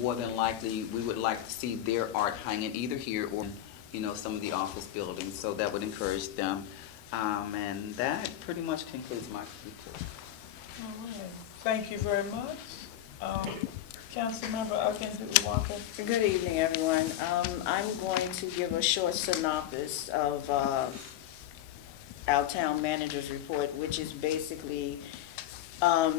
more than likely, we would like to see their art hanging either here or, some of the office buildings. So that would encourage them. And that pretty much concludes my report. All right. Thank you very much. Councilmember Akindele Walker. Good evening, everyone. I'm going to give a short synopsis of our town manager's report, which is basically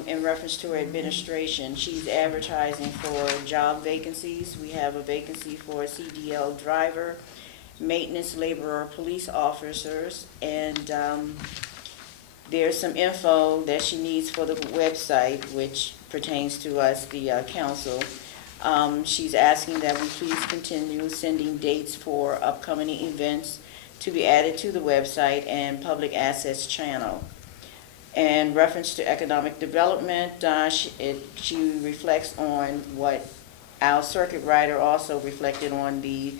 in reference to her administration. She's advertising for job vacancies. We have a vacancy for a CDL driver, maintenance laborer, police officers, and there's some info that she needs for the website, which pertains to us, the council. She's asking that we please continue sending dates for upcoming events to be added to the website and public access channel. In reference to economic development, she reflects on what our circuit rider also reflected on the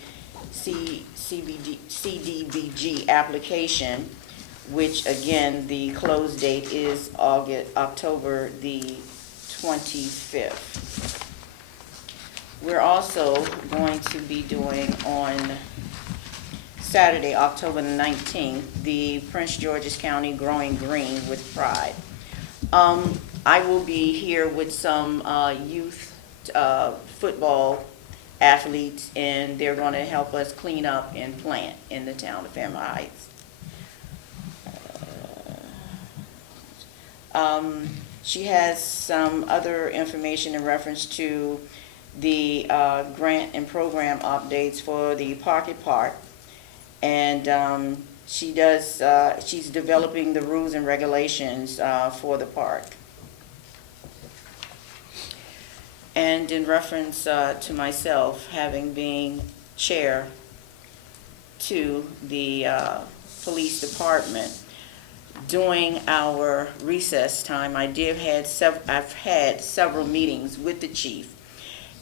CDBG application, which again, the close date is October the 25th. We're also going to be doing on Saturday, October 19th, the Prince George's County Growing Green with Pride. I will be here with some youth football athletes, and they're going to help us clean up and plant in the town of Fairmount Heights. She has some other information in reference to the grant and program updates for the Pocket Park. And she's developing the rules and regulations for the park. And in reference to myself having been chair to the police department, during our recess time, I've had several meetings with the chief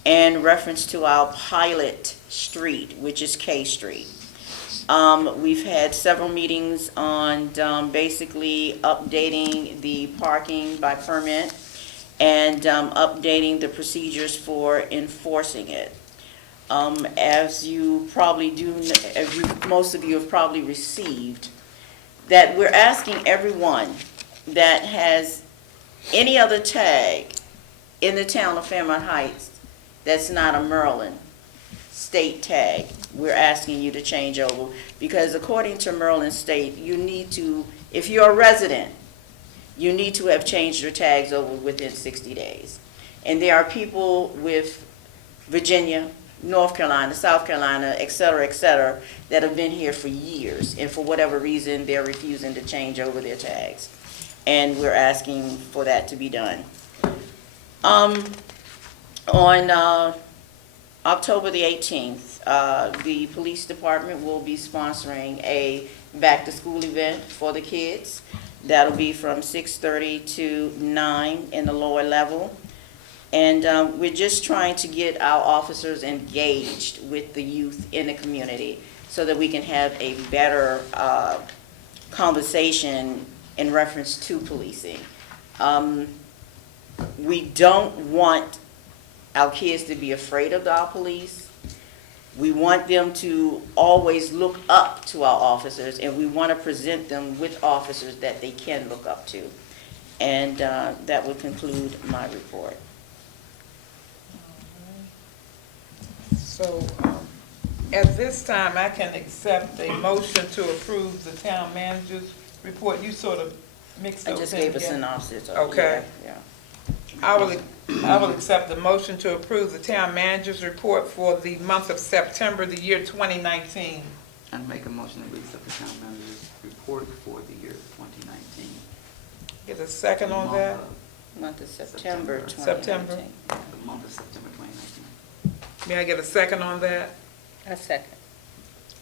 in reference to our pilot street, which is K Street. We've had several meetings on basically updating the parking by permit and updating the procedures for enforcing it. As you probably do, most of you have probably received, that we're asking everyone that has any other tag in the town of Fairmount Heights that's not a Maryland state tag, we're asking you to change over, because according to Maryland State, you need to, if you're a resident, you need to have changed your tags over within 60 days. And there are people with Virginia, North Carolina, South Carolina, et cetera, that have been here for years, and for whatever reason, they're refusing to change over their tags. And we're asking for that to be done. On October the 18th, the police department will be sponsoring a back-to-school event for the kids. That'll be from 6:30 to 9 in the lower level. And we're just trying to get our officers engaged with the youth in the community so that we can have a better conversation in reference to policing. We don't want our kids to be afraid of our police. We want them to always look up to our officers, and we want to present them with officers that they can look up to. And that will conclude my report. So, at this time, I can accept a motion to approve the town manager's report. You sort of mixed I those just in gave a together. synopsis of it. Okay. Yeah. I will accept the motion to approve the town manager's report for the month of September, the year 2019. And make a motion that we accept the town manager's report for the year 2019. Get a second on that? Month of September 2019. September. The month of September 2019. May I get a second on that? A second.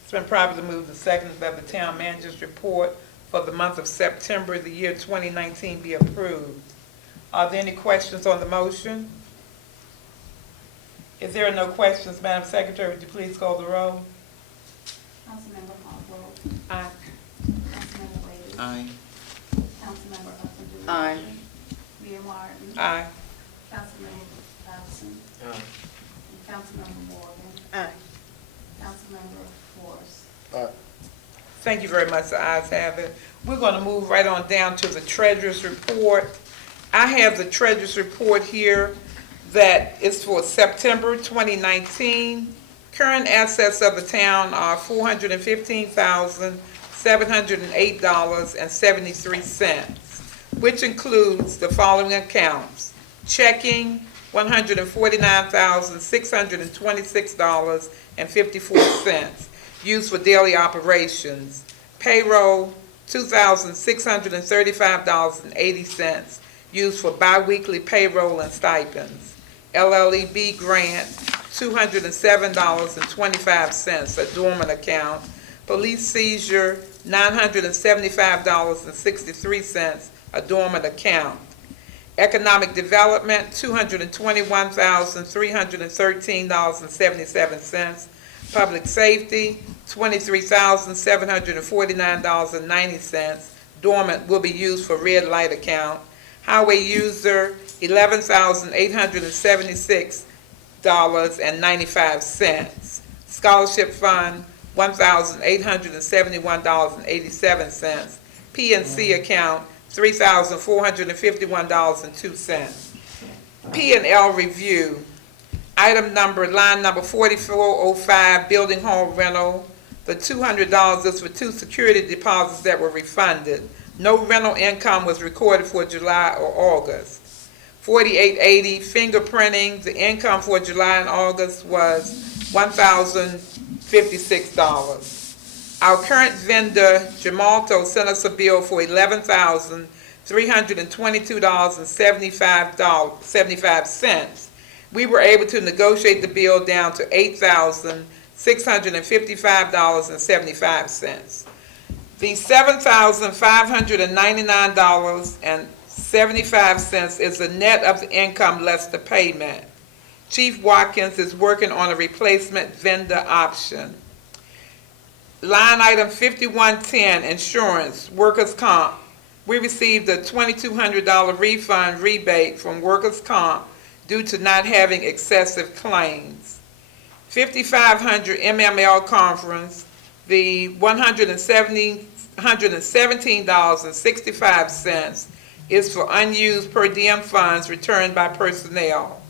It's been properly moved and seconded that the town manager's report for the month of September, the year 2019 be approved. Are there any questions on the motion? If there are no questions, Madam Secretary, would you please call the roll? Councilmember Hargrove. Aye. Councilmember Wade. Aye. Councilmember Upton Duke. Aye. Mayor Martin. Aye. Councilmember Dodson. Aye. And Councilmember Morgan. Aye. Councilmember Forrest. Thank you very much. The ayes have it. We're going to move right on down to the treasurer's report. I have the treasurer's report here that is for September 2019. Current assets of the town are $415,708.73, which includes the following accounts: checking, $149,626.54, used for daily operations; payroll, $2,635.80, used for biweekly payroll and stipends; LLEB grant, $207.25, a dormant account; police seizure, $975.63, a dormant account; economic development, $221,313.77; public safety, $23,749.90, dormant, will be used for red light account; highway user, $11,876.95; scholarship fund, $1,871.87; P&C account, $3,451.02. P&L review, line number 4405, building hall rental. The $200 is for 2 security deposits that were refunded. No rental income was recorded for July or August. $48.80. Fingerprinting, the income for July and August was $1,056. Our current vendor, Gemalto, sent us a bill for $11,322.75. We were able to negotiate the bill down to $8,655.75. The $7,599.75 is the net of the income less the payment. Chief Watkins is working on a replacement vendor option. Line item 5110, insurance, workers' comp. We received a $2,200 refund rebate from workers' comp due to not having excessive claims. 5500 MML conference, the $117.65 is for unused per diem funds returned by personnel.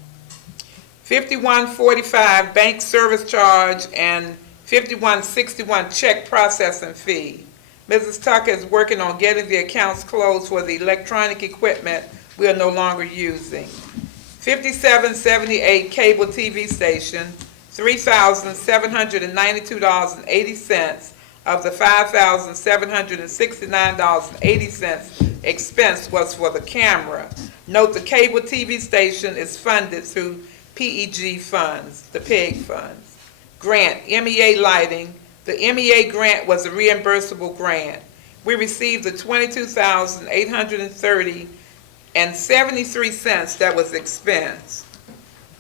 5145 bank service charge and 5161 check processing fee. Mrs. Tucker is working on getting the accounts closed for the electronic equipment we are no longer using. 5778 cable TV station, $3,792.80 of the $5,769.80 expense was for the camera. Note the cable TV station is funded through PEG funds, the PEG funds. Grant, MEA lighting. The MEA grant was a reimbursable grant. We received the $22,830.73 that was expense.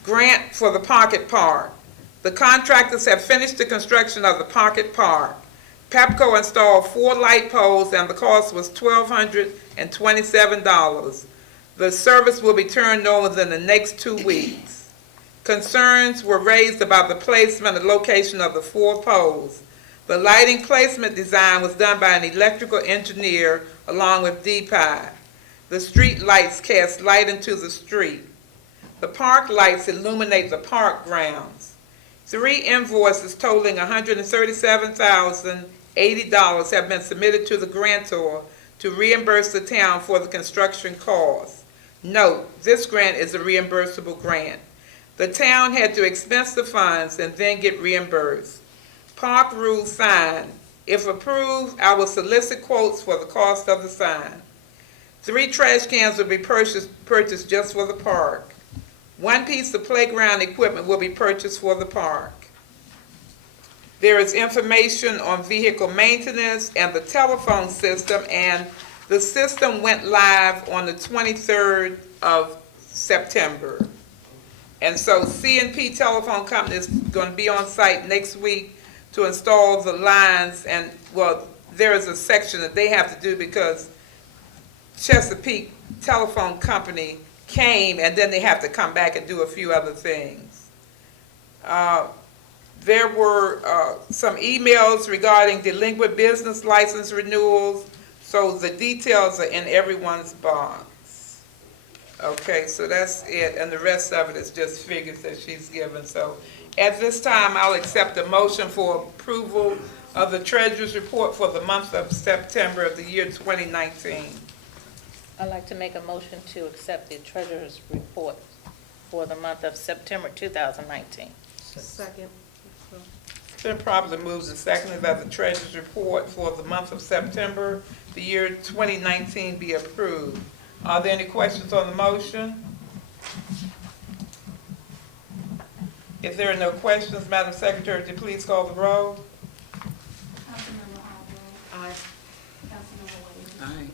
Grant for the Pocket Park. The contractors have finished the construction of the Pocket Park. Pepco installed 4 light poles and the cost was $1,227. The service will be turned on within the next 2 weeks. Concerns were raised about the placement and location of the 4 poles. The lighting placement design was done by an electrical engineer along with DPI. The street lights cast light into the street. The park lights illuminate the park grounds. 3 invoices totaling $137,080 have been submitted to the grantor to reimburse the town for the construction costs. Note, this grant is a reimbursable grant. The town had to expense the funds and then get reimbursed. Park rule sign. If approved, I will solicit quotes for the cost of the sign. 3 trash cans will be purchased just for the park. 1 piece of playground equipment will be purchased for the park. There is information on vehicle maintenance and the telephone system, and the system went live on the 23rd of September. And so C&P Telephone Company is going to be on site next week to install the lines, and, well, there is a section that they have to do because Chesapeake Telephone Company came, and then they have to come back and do a few other things. There were some emails regarding delinquent business license renewals, so the details are in everyone's box. Okay, so that's it, and the rest of it is just figures that she's given. So at this time, I'll accept a motion for approval of the treasurer's report for the month of September of the year 2019. I'd like to make a motion to accept the treasurer's report for the month of September 2019. Second. It's been properly moved and seconded that the treasurer's report for the month of September, the year 2019 be approved. Are there any questions on the motion? If there are no questions, Madam Secretary, would you please call the roll? Councilmember Howard. Aye. Councilmember Wade. Aye.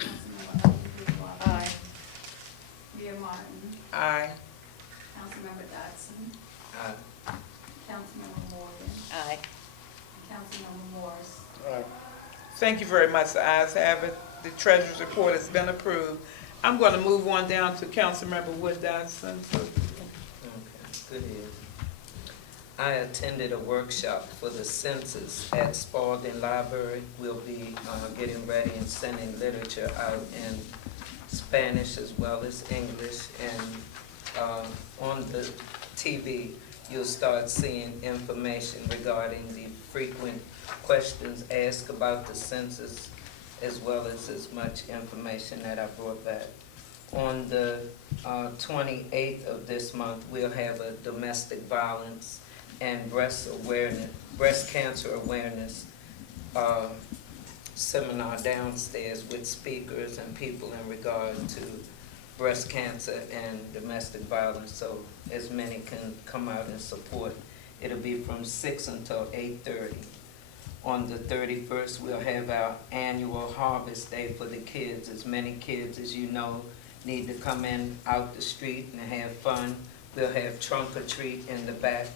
Councilmember Walker. Aye. Mayor Martin. Aye. Councilmember Dodson. Aye. Councilmember Morgan. Aye. Councilmember Morris. Thank you very much. The ayes have it. The treasurer's report has been approved. I'm going to move on down to Councilmember Wood Dodson. Okay, good evening. I attended a workshop for the census at Spalding Library. We'll be getting ready and sending literature out in Spanish as well as English. And on the TV, you'll start seeing information regarding the frequent questions asked about the census, as well as much information that I brought back On the 28th of this month, we'll have a domestic violence and breast cancer awareness seminar downstairs with speakers and people in regard to breast cancer and domestic violence, so as many can come out and support. It'll be from 6 until 8:30. On the 31st, we'll have our annual harvest day for the kids. As many kids as you know need to come in out the street and have fun. We'll have trunk or treat in the back,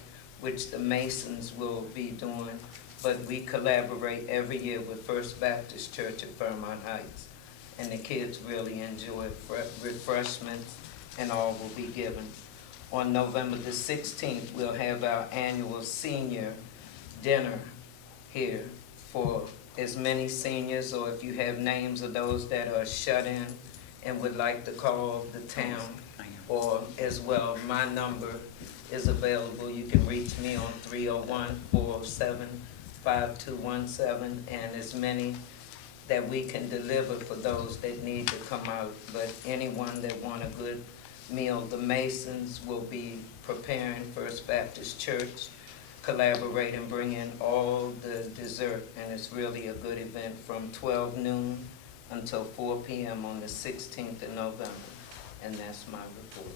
which the Masons will be doing, but we collaborate every year with First Baptist Church of Fairmount Heights, and the kids really enjoy refreshments, and all will be given. On November the 16th, we'll have our annual senior dinner here for as many seniors, or if you have names of those that are shut in and would like to call the town, or as well, my number is available. You can reach me on 301-407-5217, and as many that we can deliver for those that need to come out. But anyone that want a good meal, the Masons will be preparing First Baptist Church, collaborate and bring in all the dessert, and it's really a good event from 12 noon until 4 p.m. on the 16th of November, and that's my report.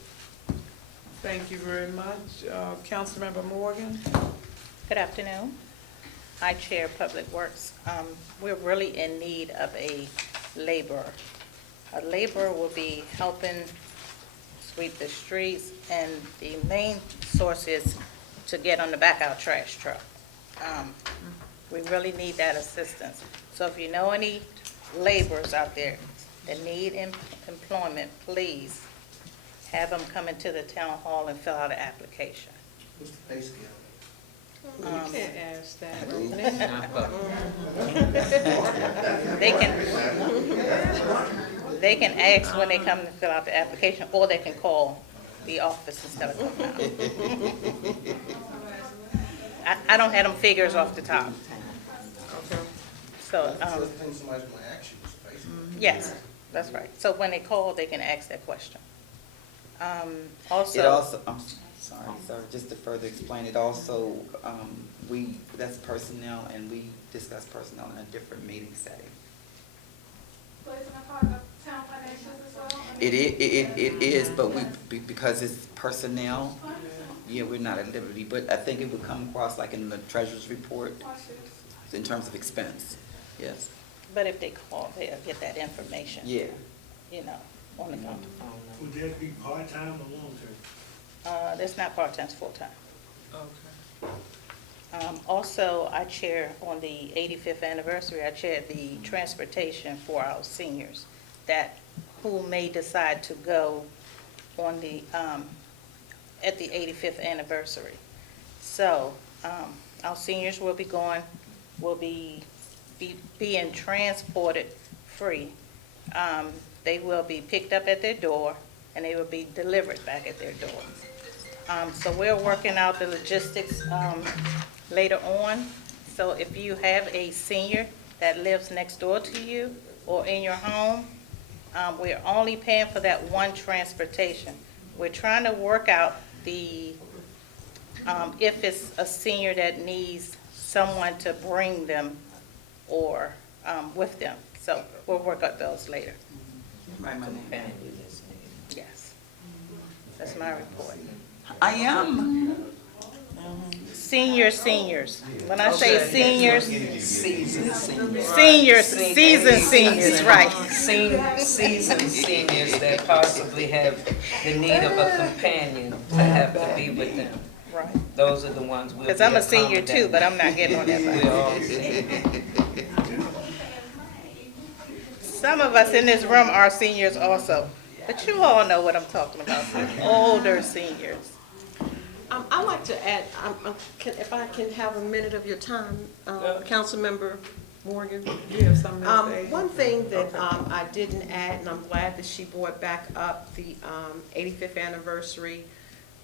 Thank you very much. Councilmember Morgan? Good afternoon. I chair Public Works. We're really in need of a laborer. A laborer will be helping sweep the streets, and the main source is to get on the back of our trash truck. We really need that assistance. So if you know any laborers out there that need employment, please have them come into the town hall and fill out an application. What's the pay scale? You can't ask that. They can ask when they come to fill out the application, or they can call the office instead of coming out. I don't have them figures off the top. So, So it depends somebody's gonna ask you, basically. yes, that's right. So when they call, they can ask that question. It Also, also, I'm sorry, sir, just to further explain, it also, that's personnel, and we discuss personnel in a different meeting setting. So isn't it part of town financials as well? It is, but because it's personnel, yeah, we're not at liberty, but I think it would come across like in the treasurer's report Watch this. in terms of expense, yes, but if they call, they'll get that information, yeah. you know, on the phone. Would that be part-time or long-term? That's not part-time, it's full-time. Okay. Also, I chair on the 85th anniversary, I chaired the transportation for our seniors who may decide to go on the, at the 85th anniversary. So, our seniors will be going, will be being transported free. They will be picked up at their door, and they will be delivered back at their door. So we're working out the logistics later on. So if you have a senior that lives next door to you or in your home, we're only paying for that one transportation. We're trying to work out the, if it's a senior that needs someone to bring them or with them. So we'll work out those later. Write my name. Family that's needed. Yes. That's my report. I am. Seniors. When I say seniors, Seasoned seniors. seasoned seniors, right. Seasoned seniors that possibly have the need of a companion to have to be with them. Right. Those are the ones we'll be Because I'm a senior too, accommodating. but I'm not getting on that We're bus. all seniors. Some of us in this room are seniors also, but you all know what I'm talking about, older seniors. I'd like to add, if I can have a minute of your time, Councilmember Morgan. You have something to say? One thing that I didn't add, and I'm glad that she brought back up the 85th anniversary.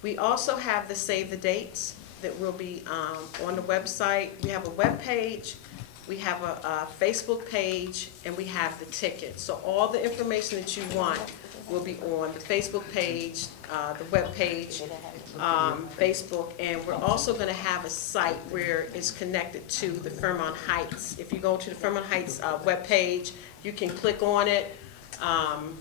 We also have the save the dates that will be on the website. We have a web page, we have a Facebook page, and we have the ticket. So all the information that you want will be on the Facebook page, the web page, Facebook, and we're also going to have a site where it's connected to the Fairmount Heights. If you go to the Fairmount Heights web page, you can click on it, and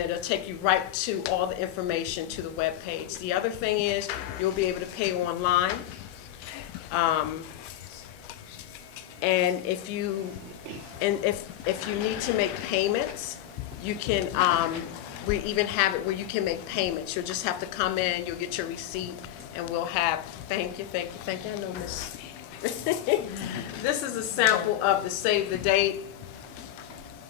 it'll take you right to all the information to the web page. The other thing is you'll be able to pay online. And if you need to make payments, you can, we even have it where you can make payments. You'll just have to come in, you'll get your receipt, and we'll have, thank you, I know Miss. This is a sample of the save the date,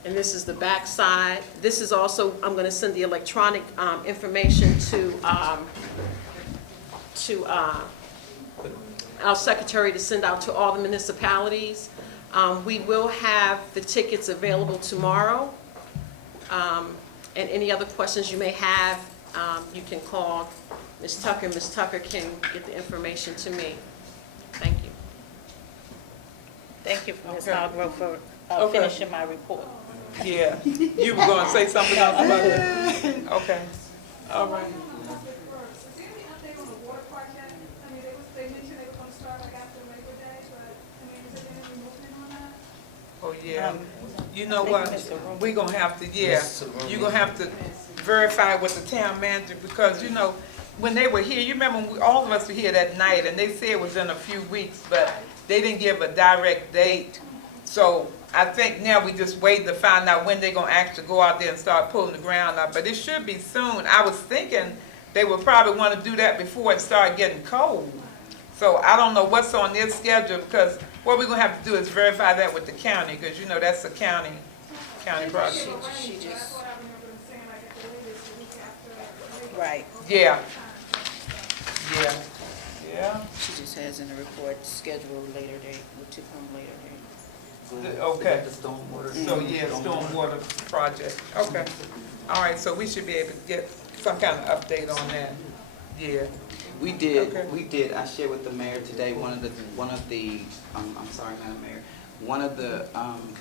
and this is the back side. This is also, I'm gonna send the electronic information to our secretary to send out to all the municipalities. We will have the tickets available tomorrow. And any other questions you may have, you can call Ms. Tucker. Ms. Tucker can get the information to me. Thank you. Thank you, Ms. Hargrove, for Okay. finishing my report. Yeah, you were going to say something else about it? Okay, all right. Is there any update on the water project? I mean, they mentioned they were gonna start like after Labor Day, but, I mean, is there any movement on that? Oh, yeah. You know what? We're gonna have to, yeah, you're gonna have to verify with the town manager, because, you know, when they were here, you remember when all of us were here that night, and they said it was in a few weeks, but they didn't give a direct date. So I think now we just waiting to find out when they're gonna actually go out there and start pulling the ground up, but it should be soon. I was thinking they would probably wanna do that before it started getting cold. So I don't know what's on their schedule, because what we're gonna have to do is verify that with the county, because you know that's a county project. That's what I remember them saying, like at the latest, the week after Labor Day. Right. Yeah, yeah. She just has in the report scheduled later date, to come later date. Okay. The stormwater. So, yeah, stormwater project, okay. All right, so we should be able to get some kind of update on that, yeah. We did, Okay. I shared with the mayor today, one of the, I'm sorry, Madam Mayor, one of the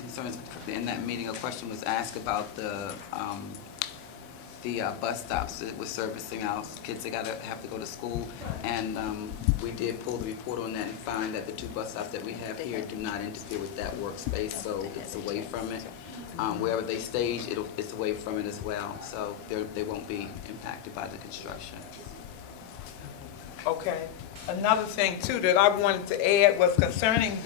concerns in that meeting, a question was asked about the bus stops that we're servicing our kids that have to go to school, and we did pull the report on that and find that the 2 bus stops that we have here do not interfere with that workspace, so it's away from it. Wherever they stage, it's away from it as well, so they won't be impacted by the construction. Okay. Another thing too that I wanted to add was concerning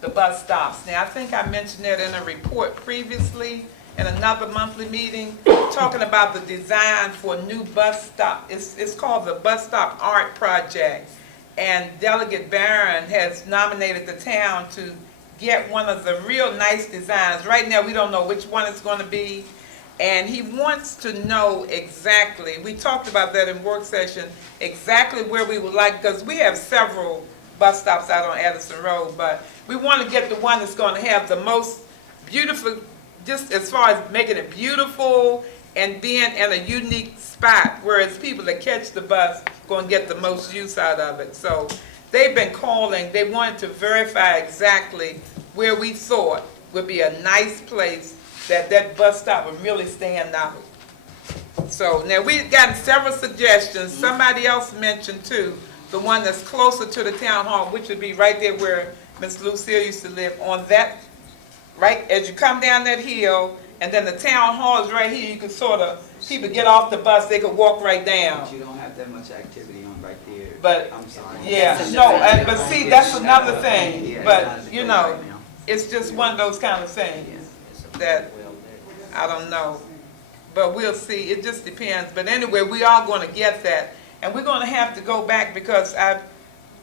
the bus stops. Now, I think I mentioned that in a report previously in another monthly meeting, talking about the design for a new bus stop. It's called the Bus Stop Art Project. And Delegate Barron has nominated the town to get one of the real nice designs. Right now, we don't know which one it's going to be. And he wants to know exactly, we talked about that in work session, exactly where we would like, because we have several bus stops out on Addison Road, but we want to get the one that's going to have the most beautiful, just as far as making it beautiful and being in a unique spot, whereas people that catch the bus going to get the most use out of it. So they've been calling, they wanted to verify exactly where we thought would be a nice place that bus stop would really stand out. So now we've gotten several suggestions. Somebody else mentioned too, the one that's closer to the town hall, which would be right there where Miss Lucille used to live, on that, right, as you come down that hill, and then the town hall is right here. You can sort of, people get off the bus, they could walk right down. But you don't have that much activity on right there. But, I'm sorry. yeah, no, but see, that's another thing. But, you know, it's just one of those kind of things that, I don't know. But we'll see, it just depends. But anyway, we are going to get that. And we're going to have to go back, because I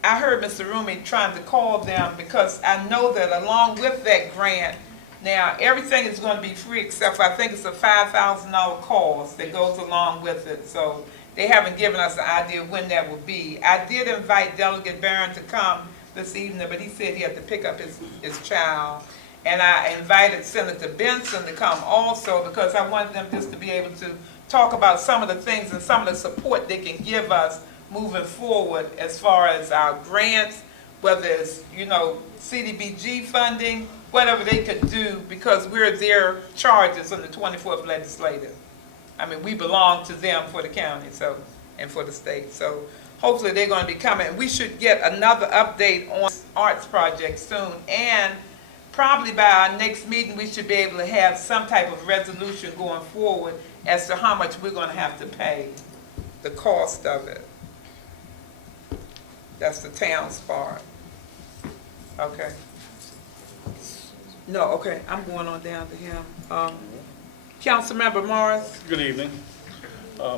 heard Mr. Rumi trying to call them, because I know that along with that grant, now everything is going to be free except for, I think it's a $5,000 cost that goes along with it. So they haven't given us an idea of when that will be. I did invite Delegate Barron to come this evening, but he said he had to pick up his child. And I invited Senator Benson to come also, because I wanted them just to be able to talk about some of the things and some of the support they can give us moving forward as far as our grants, whether it's, you know, CDBG funding, whatever they could do, because we're their charges on the 24th legislative. I mean, we belong to them for the county, so, and for the state. So hopefully they're gonna be coming. We should get another update on arts project soon. And probably by our next meeting, we should be able to have some type of resolution going forward as to how much we're gonna have to pay, the cost of it. That's the town's part. Okay. No, okay, I'm going on down to him. Councilmember Morris? Good evening.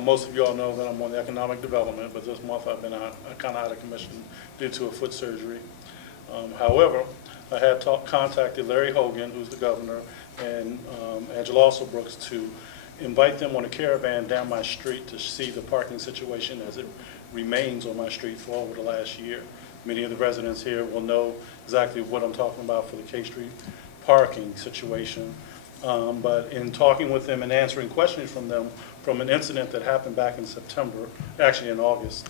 Most of you all know that I'm on the economic development, but this month I've been kind of out of commission due to a foot surgery. However, I had contacted Larry Hogan, who's the governor, and Angela Brooks to invite them on a caravan down my street to see the parking situation as it remains on my street for over the last year. Many of the residents here will know exactly what I'm talking about for the K Street parking situation. But in talking with them and answering questions from them from an incident that happened back in September, actually in August,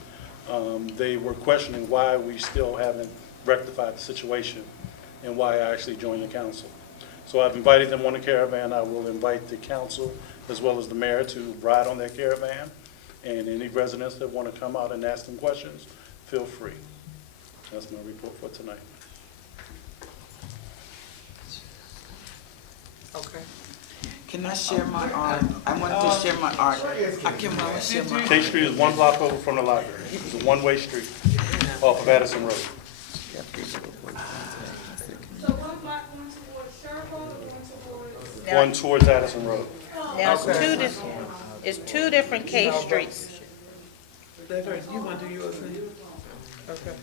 they were questioning why we still haven't rectified the situation and why I actually joined the council. So I've invited them on a caravan. I will invite the council as well as the mayor to ride on that caravan. And any residents that want to come out and ask them questions, feel free. That's my report for tonight. Okay. Can I share my art? I want to share my art. I can share my art. K Street is 1 block over from the library. It's a one-way street off of Addison Road. So one block going towards Sherwood or going towards? One towards Addison Road. Now, it's two different K streets. You want to do yours? Okay.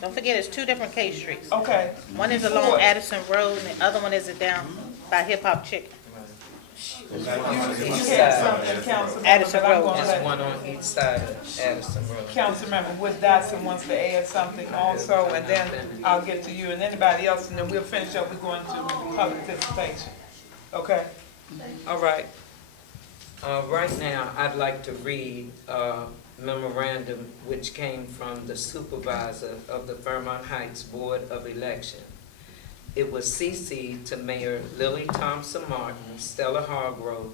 Don't forget, it's two different K streets. Okay. One is along Addison Road, and the other one is down by Hip Hop Chicken. You had something, Councilmember, Addison but I'm Road. gonna There's let one on each side of Addison Road. Councilmember Wood Dotson wants to add something also, and then I'll get to you and anybody else, and then we'll finish up. We're going to public participation. Okay? All right. Right now, I'd like to read a memorandum which came from the supervisor of the Fairmount Heights Board of Election. It was CC'd to Mayor Lily Thompson Martin, Stella Hargrove,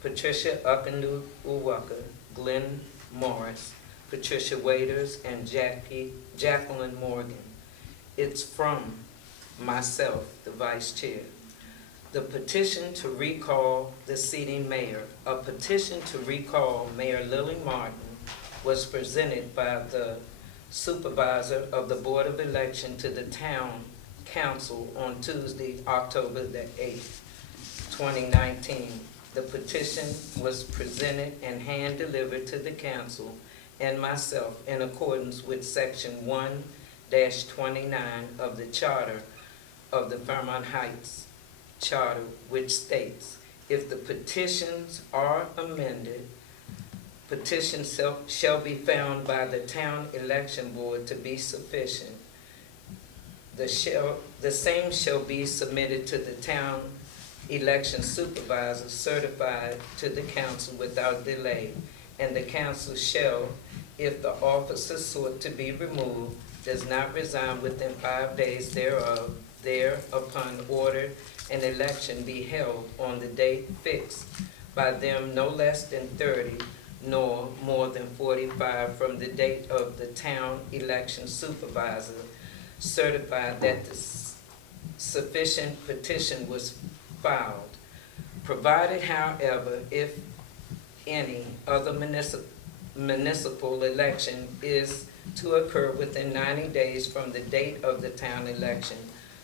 Patricia Uwaka, Glenn Morris, Patricia Waiters, and Jacqueline Morgan. It's from myself, the vice chair. The petition to recall the seating mayor. A petition to recall Mayor Lily Martin was presented by the supervisor of the Board of Election to the town council on Tuesday, October the 8th, 2019. The petition was presented and hand-delivered to the council and myself in accordance with Section 1-29 of the Charter of the Fairmount Heights Charter, which states, if the petitions are amended, petitions shall be found by the town election board to be sufficient. The same shall be submitted to the town election supervisor, certified to the council without delay, and the council shall, if the officer sought to be removed does not resign within 5 days thereupon order an election be held on the date fixed by them no less than 30 nor more than 45 from the date of the town election supervisor certified that the sufficient petition was filed, provided, however, if any other municipal election is to occur within 90 days from the date of the town election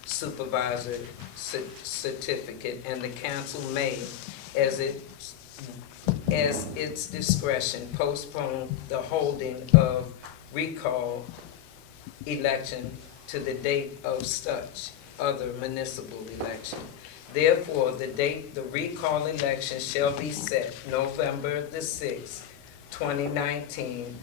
supervisor certificate, and the council may, as its discretion, postpone the holding of recall election to the date of such other municipal election. Therefore, the date the recall election shall be set November the 6th, 2019,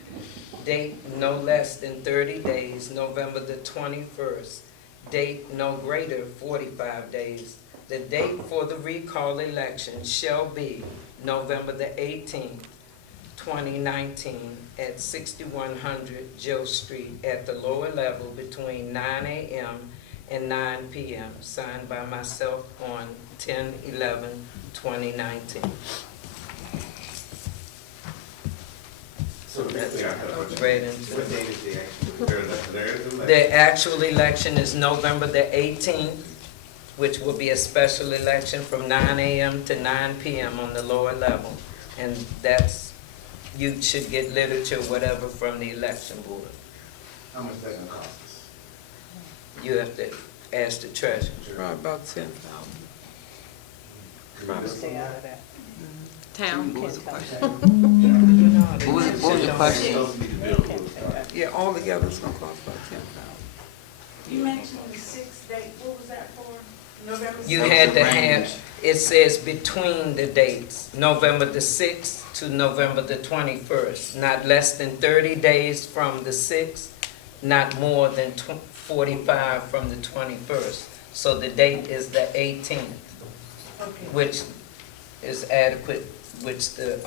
date no less than 30 days, November the 21st, date no greater 45 days. The date for the recall election shall be November the 18th, 2019, at 6100 Joe Street at the lower level between 9 a.m. and 9 p.m., signed by myself on 10/11/2019. So to be clear, read into. what date is there is election? The actual election is November the 18th, which will be a special election from 9 a.m. to 9 p.m. on the lower level. And that's, you should get literature, whatever, from the election board. How much that gonna cost us? You have to ask the treasurer. Probably about 10,000. Stay out of that. Town. What was the question? Yeah, all together it's gonna cost about 10,000. You mentioned the 6th date, what was that for? November 6th? You had to have, it says between the dates, November the 6th to November the 21st, not less than 30 days from the 6th, not more than 45 from the 21st. So the date is the 18th, which is adequate, which the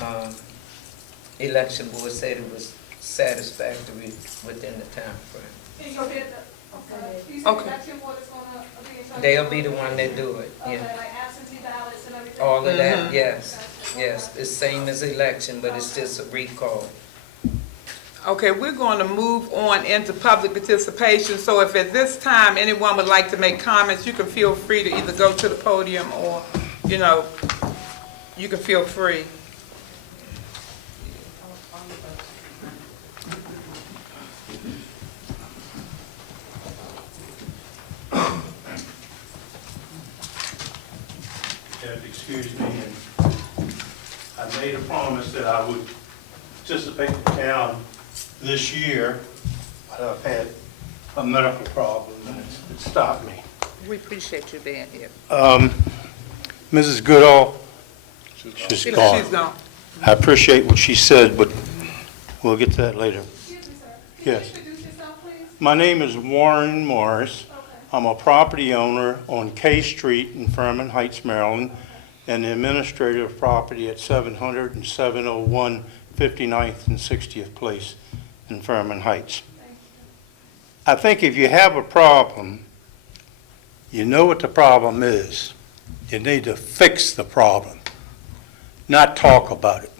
election board said it was satisfactory within the time frame. And you'll get the, you said Okay. election board is gonna be in charge. They'll be the one that do it, Okay, yeah. like absentee ballots and everything? All of that, Mhm. yes, yes, it's same as election, but it's just a recall. Okay, we're going to move on into public participation, so if at this time anyone would like to make comments, you can feel free to either go to the podium or, you know, you can feel free. You have to excuse me, and I made a promise that I would participate in town this year, but I've had a medical problem and it stopped me. We appreciate you being here. Mrs. Goodall, she's She's gone. gone. I appreciate what she said, but we'll get to that later. Excuse me, sir. Can you Yes. introduce yourself, please? My name is Warren Morris. Okay. I'm a property owner on K Street in Fairmount Heights, Maryland, and the administrator of property at 700 and 701 59th and 60th Place in Fairmount Heights. I think if you have a problem, you know what the problem is. You need to fix the problem, not talk about it.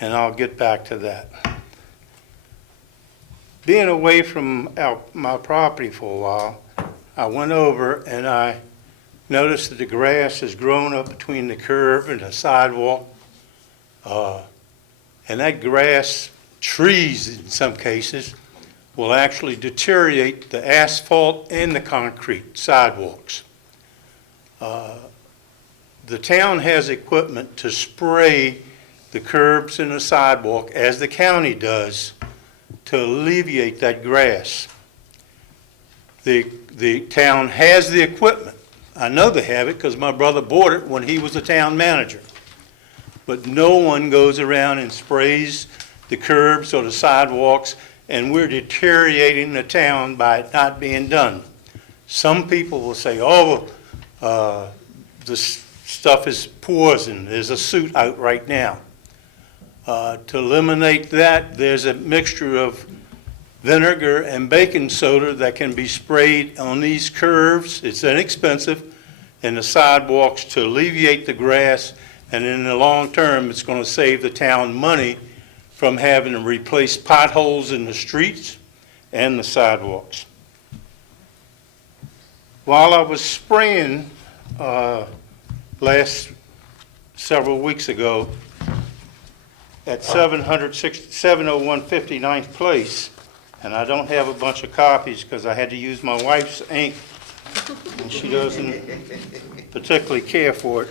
And I'll get back to that. Being away from my property for a while, I went over and I noticed that the grass has grown up between the curb and the sidewalk. And that grass, trees in some cases, will actually deteriorate the asphalt and the concrete sidewalks. The town has equipment to spray the curbs and the sidewalk, as the county does, to alleviate that grass. The town has the equipment. I know they have it because my brother bought it when he was the town manager. But no one goes around and sprays the curbs or the sidewalks, and we're deteriorating the town by it not being done. Some people will say, oh, this stuff is poison. There's a suit out right now. To eliminate that, there's a mixture of vinegar and baking soda that can be sprayed on these curves. It's inexpensive, and the sidewalks to alleviate the grass, and in the long term, it's going to save the town money from having to replace potholes in the streets and the sidewalks. While I was spraying last several weeks ago at 701 59th Place, and I don't have a bunch of copies because I had to use my wife's ink, and she doesn't particularly care for it.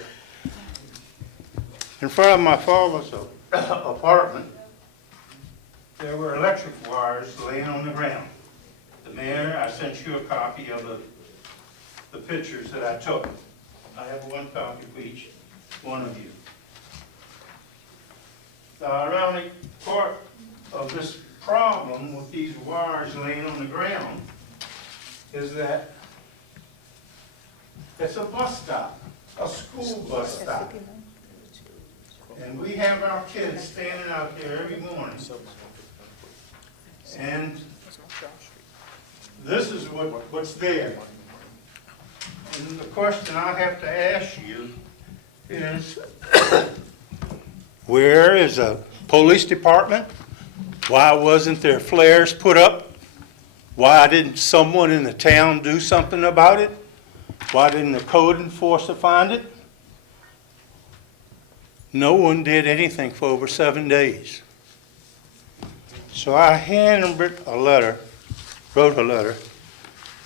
In front of my father's apartment, there were electric wires laying on the ground. The mayor, I sent you a copy of the pictures that I took. I have one copy for each one of you. The ironic part of this problem with these wires laying on the ground is that it's a bus stop, a school bus stop. And we have our kids standing out there every morning. And this is what's there. And the question I have to ask you is, where is a Police department, why wasn't there flares put up? Why didn't someone in the town do something about it? Why didn't the code enforcer find it? No one did anything for over 7 days. So I wrote a letter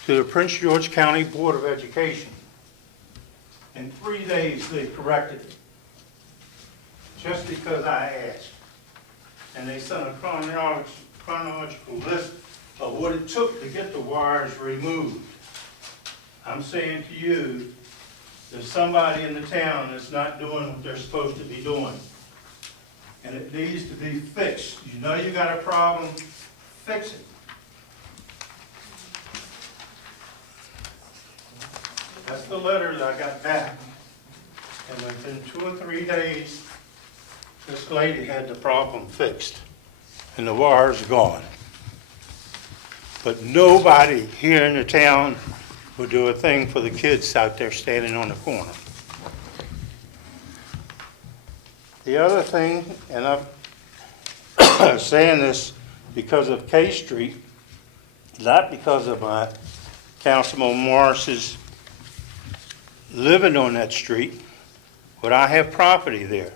to the Prince George County Board of Education. In 3 days, they corrected it, just because I asked. And they sent a chronological list of what it took to get the wires removed. I'm saying to you, there's somebody in the town that's not doing what they're supposed to be doing. And it needs to be fixed. You know you got a problem, fix it. That's the letter that I got back. And within 2 or 3 days, this lady had the problem fixed. And the wire's gone. But nobody here in the town will do a thing for the kids out there standing on the corner. The other thing, and I'm saying this because of K Street, not because of my Councilman Morris's living on that street, but I have property there.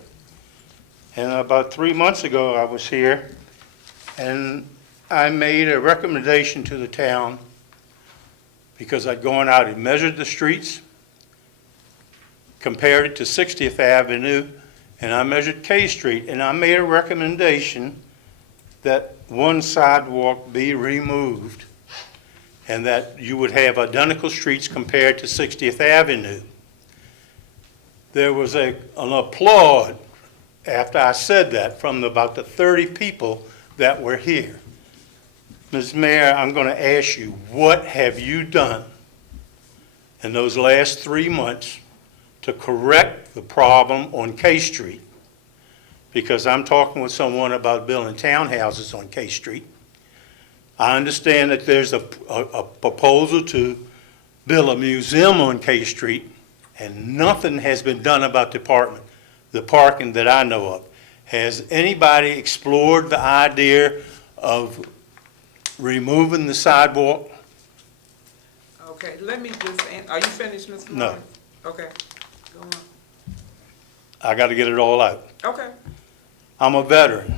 And about 3 months ago, I was here, and I made a recommendation to the town because I'd gone out and measured the streets, compared it to 60th Avenue, and I measured K Street, and I made a recommendation that one sidewalk be removed and that you would have identical streets compared to 60th Avenue. There was an applaud after I said that from about the 30 people that were here. Ms. Mayor, I'm going to ask you, what have you done in those last 3 months to correct the problem on K Street? Because I'm talking with someone about building townhouses on K Street. I understand that there's a proposal to build a museum on K Street, and nothing has been done about the parking that I know of. Has anybody explored the idea of removing the sidewalk? Okay, let me just, are you finished, Mr. No. Morris? Okay, go on. I got to get it all out. Okay. I'm a veteran.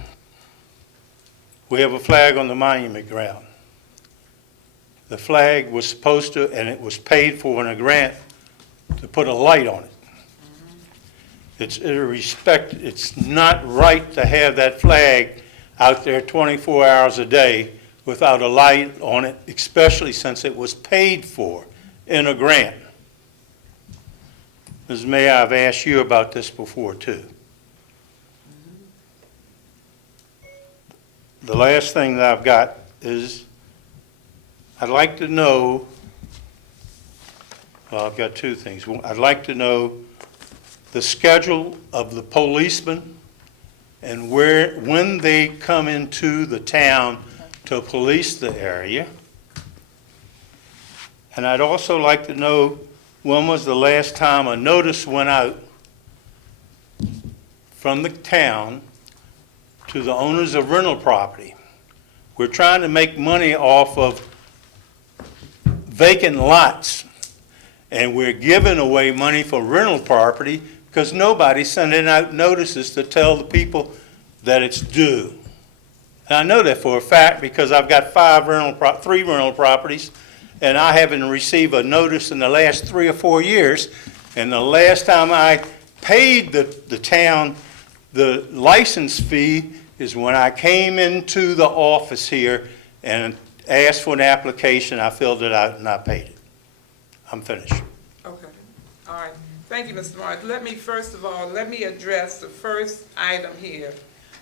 We have a flag on the monument ground. The flag was supposed to, and it was paid for in a grant to put a light on it. It's not right to have that flag out there 24 hours a day without a light on it, especially since it was paid for in a grant. Ms. Mayor, I've asked you about this before too. The last thing that I've got is I'd like to know, well, I've got two things. I'd like to know the schedule of the policemen and when they come into the town to police the area. And I'd also like to know when was the last time a notice went out from the town to the owners of rental property. We're trying to make money off of vacant lots, and we're giving away money for rental property because nobody's sending out notices to tell the people that it's due. And I know that for a fact because I've got 3 rental properties, and I haven't received a notice in the last 3 or 4 years. And the last time I paid the town the license fee is when I came into the office here and asked for an application. I filled it out and I paid it. I'm finished. Okay, all right. Thank you, Mr. Morris. First of all, let me address the first item here.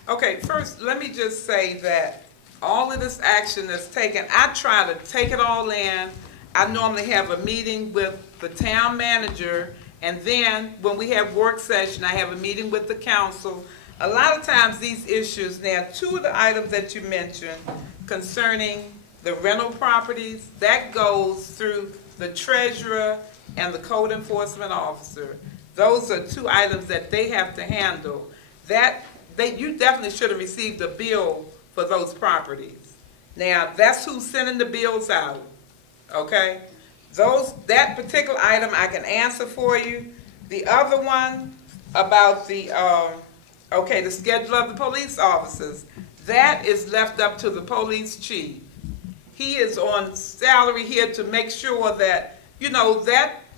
Okay, first, let me just say that all of this action that's taken, I try to take it all in. I normally have a meeting with the town manager, and then when we have work session, I have a meeting with the council. A lot of times these issues, now 2 of the items that you mentioned concerning the rental properties, that goes through the treasurer and the code enforcement officer. Those are 2 items that they have to handle. That you definitely should have received a bill for those properties. Now, that's who's sending the bills out, okay? That particular item I can answer for you. The other one about the schedule of the police officers, that is left up to the police chief. He is on salary here to make sure that,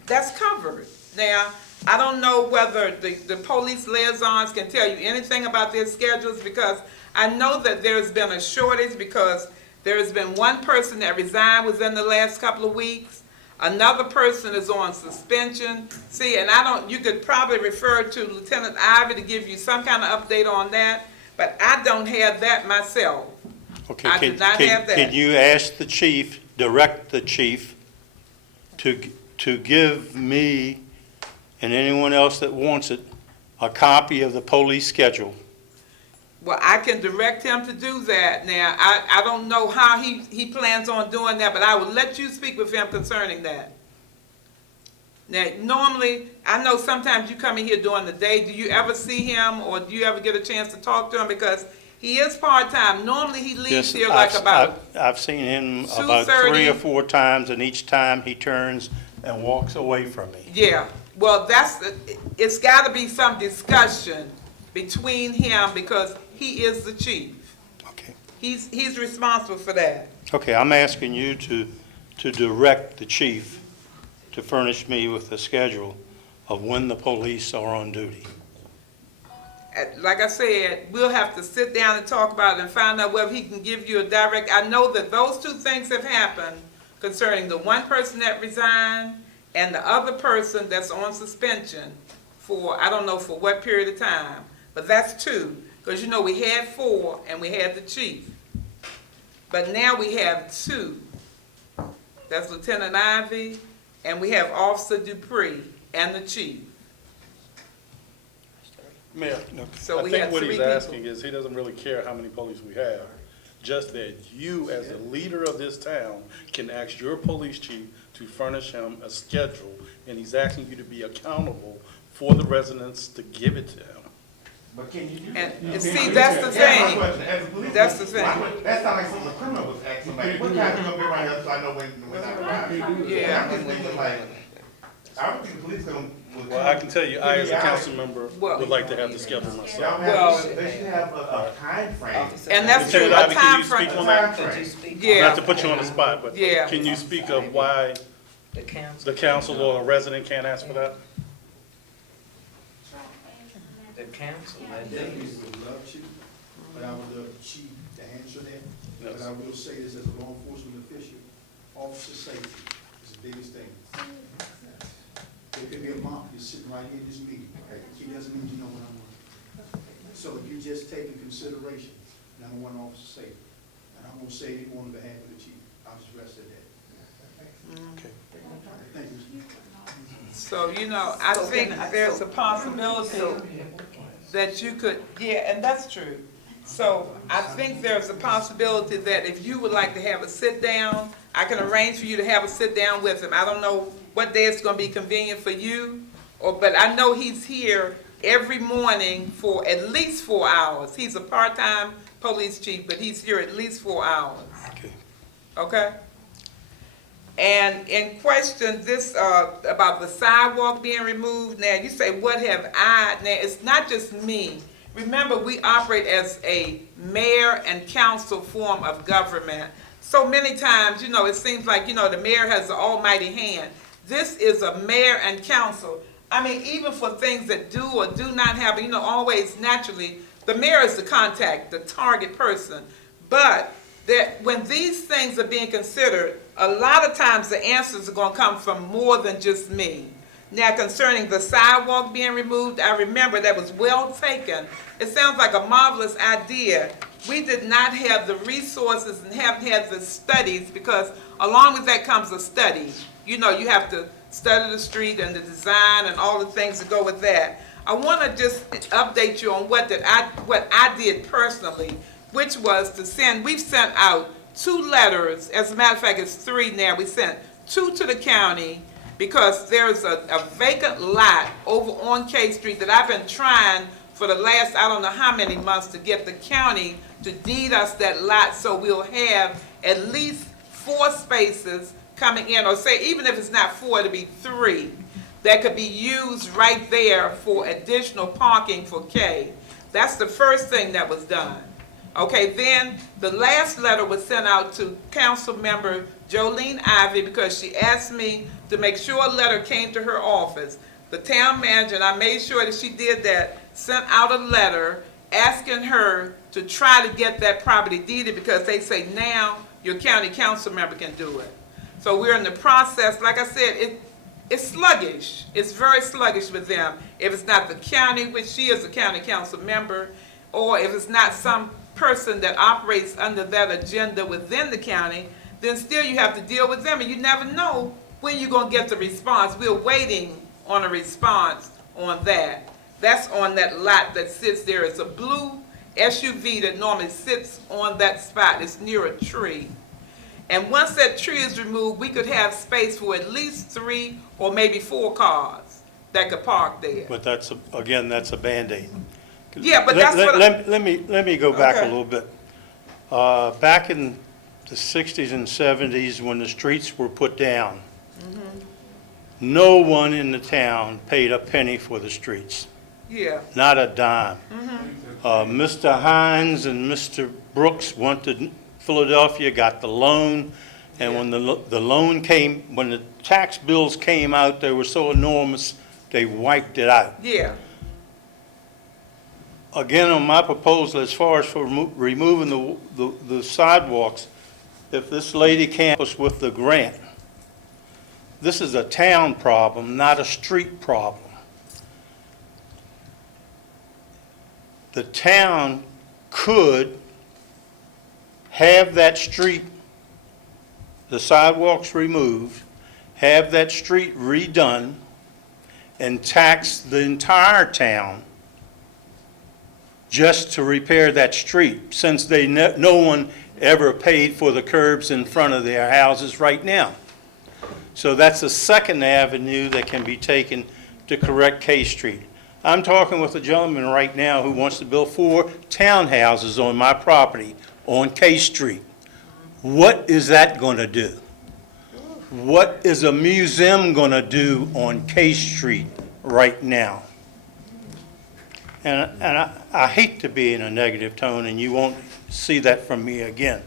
that's covered. Now, I don't know whether the police liaisons can tell you anything about their schedules, because I know that there's been a shortage, because there has been one person that resigned within the last couple of weeks. Another person is on suspension. See, and you could probably refer to Lieutenant Ivy to give you some kind of update on that, but I don't have that myself. Okay, I do not have that. Can you ask the chief, direct the chief to give me and anyone else that wants it, a copy of the police schedule? Well, I can direct him to do that. Now, I don't know how he plans on doing that, but I will let you speak with him concerning that. Now, normally, I know sometimes you come in here during the day. Do you ever see him, or do you ever get a chance to talk to him? Because he is part-time. Normally, he leaves here like about I've seen him about 2:30. 3 or 4 times, and each time he turns and walks away from me. Yeah, well, it's got to be some discussion between him, because he is the chief. Okay. He's responsible for that. Okay, I'm asking you to direct the chief to furnish me with the schedule of when the police are on duty. Like I said, we'll have to sit down and talk about it and find out whether he can give you a direct. I know that those two things have happened concerning the one person that resigned and the other person that's on suspension for, I don't know for what period of time, but that's 2. Because we had 4 and we had the chief. But now we have 2. That's Lieutenant Ivy, and we have Officer Dupree and the chief. Mayor, So I we think have what 3 he's people. asking is, he doesn't really care how many police we have. Just that you, as a leader of this town, can ask your police chief to furnish him a schedule, and he's asking you to be accountable for the residents to give it to him. But can you do that? And see, that's the thing. That's the thing. That sounds like something a criminal was asking, like, what kind of gonna be around here so I know when I arrive? Yeah. I'm just thinking like, I don't think the police gonna. Well, I can tell you, I, as a council member, would like to have the schedule myself. They should have a time frame. And that's true, Lieutenant a Ivy, can time you speak frame. on that? Yeah. Not to put you on the spot, but Yeah. can you speak of why the council or a resident can't ask for that? The council, I definitely would love to, but I would love the chief to answer that. But I will say this as a law enforcement official, officer safety is the biggest thing. There could be a mom just sitting right here in this meeting, okay? He doesn't need to know what I'm doing. So if you just take in consideration, #1 officer safety, and I won't say any more on behalf of the chief, I'll just rest at that. Okay. Thank you. So, I think there's a possibility that you could, yeah, and that's true. So I think there's a possibility that if you would like to have a sit-down, I can arrange for you to have a sit-down with him. I don't know what day it's gonna be convenient for you, but I know he's here every morning for at least 4 hours. He's a part-time police chief, but he's here at least 4 hours. Okay. Okay? And in question, this, about the sidewalk being removed, now you say, what have I, now it's not just me. Remember, we operate as a mayor and council form of government. So many times, it seems like, the mayor has the almighty hand. This is a mayor and council. I mean, even for things that do or do not happen, always naturally, the mayor is the contact, the target person. But that when these things are being considered, a lot of times the answers are going to come from more than just me. Now, concerning the sidewalk being removed, I remember that was well taken. It sounds like a marvelous idea. We did not have the resources and haven't had the studies, because along with that comes a study. You have to study the street and the design and all the things that go with that. I want to just update you on what I did personally, which was to send, we've sent out 2 letters. As a matter of fact, it's 3 now. We sent 2 to the county because there's a vacant lot over on K Street that I've been trying for the last, I don't know how many months, to get the county to deed us that lot so we'll have at least 4 spaces coming in, or say, even if it's not 4, it'll be 3, that could be used right there for additional parking for K. That's the first thing that was done. Okay, then the last letter was sent out to Council Member Jolene Ivy because she asked me to make sure a letter came to her office. The town manager, and I made sure that she did that, sent out a letter asking her to try to get that property deeded because they say now your county council member can do it. So we're in the process. Like I said, it's sluggish. It's very sluggish with them. If it's not the county, which she is a county council member, or if it's not some person that operates under that agenda within the county, then still you have to deal with them, and you never know when you're going to get the response. We're waiting on a response on that. That's on that lot that sits there. It's a blue SUV that normally sits on that spot. It's near a tree. And once that tree is removed, we could have space for at least 3 or maybe 4 cars that could park there. But that's, again, that's a Band-Aid. Yeah, but that's what Let me go back a Okay. little bit. Back in the 60s and 70s, when the streets were put down, no one in the town paid a penny for the streets, Yeah. not a dime. Mr. Hines and Mr. Brooks went to Philadelphia, got the loan, and when the loan came, when the tax bills came out, they were so enormous, they wiped it out. Yeah. Again, on my proposal, as far as for removing the sidewalks, if this lady can't help us with the grant, this is a town problem, not a street problem. The town could have that street, the sidewalks removed, have that street redone, and tax the entire town just to repair that street, since no one ever paid for the curbs in front of their houses right now. So that's a second avenue that can be taken to correct K Street. I'm talking with a gentleman right now who wants to build 4 townhouses on my property on K Street. What is that going to do? What is a museum going to do on K Street right now? And I hate to be in a negative tone, and you won't see that from me again,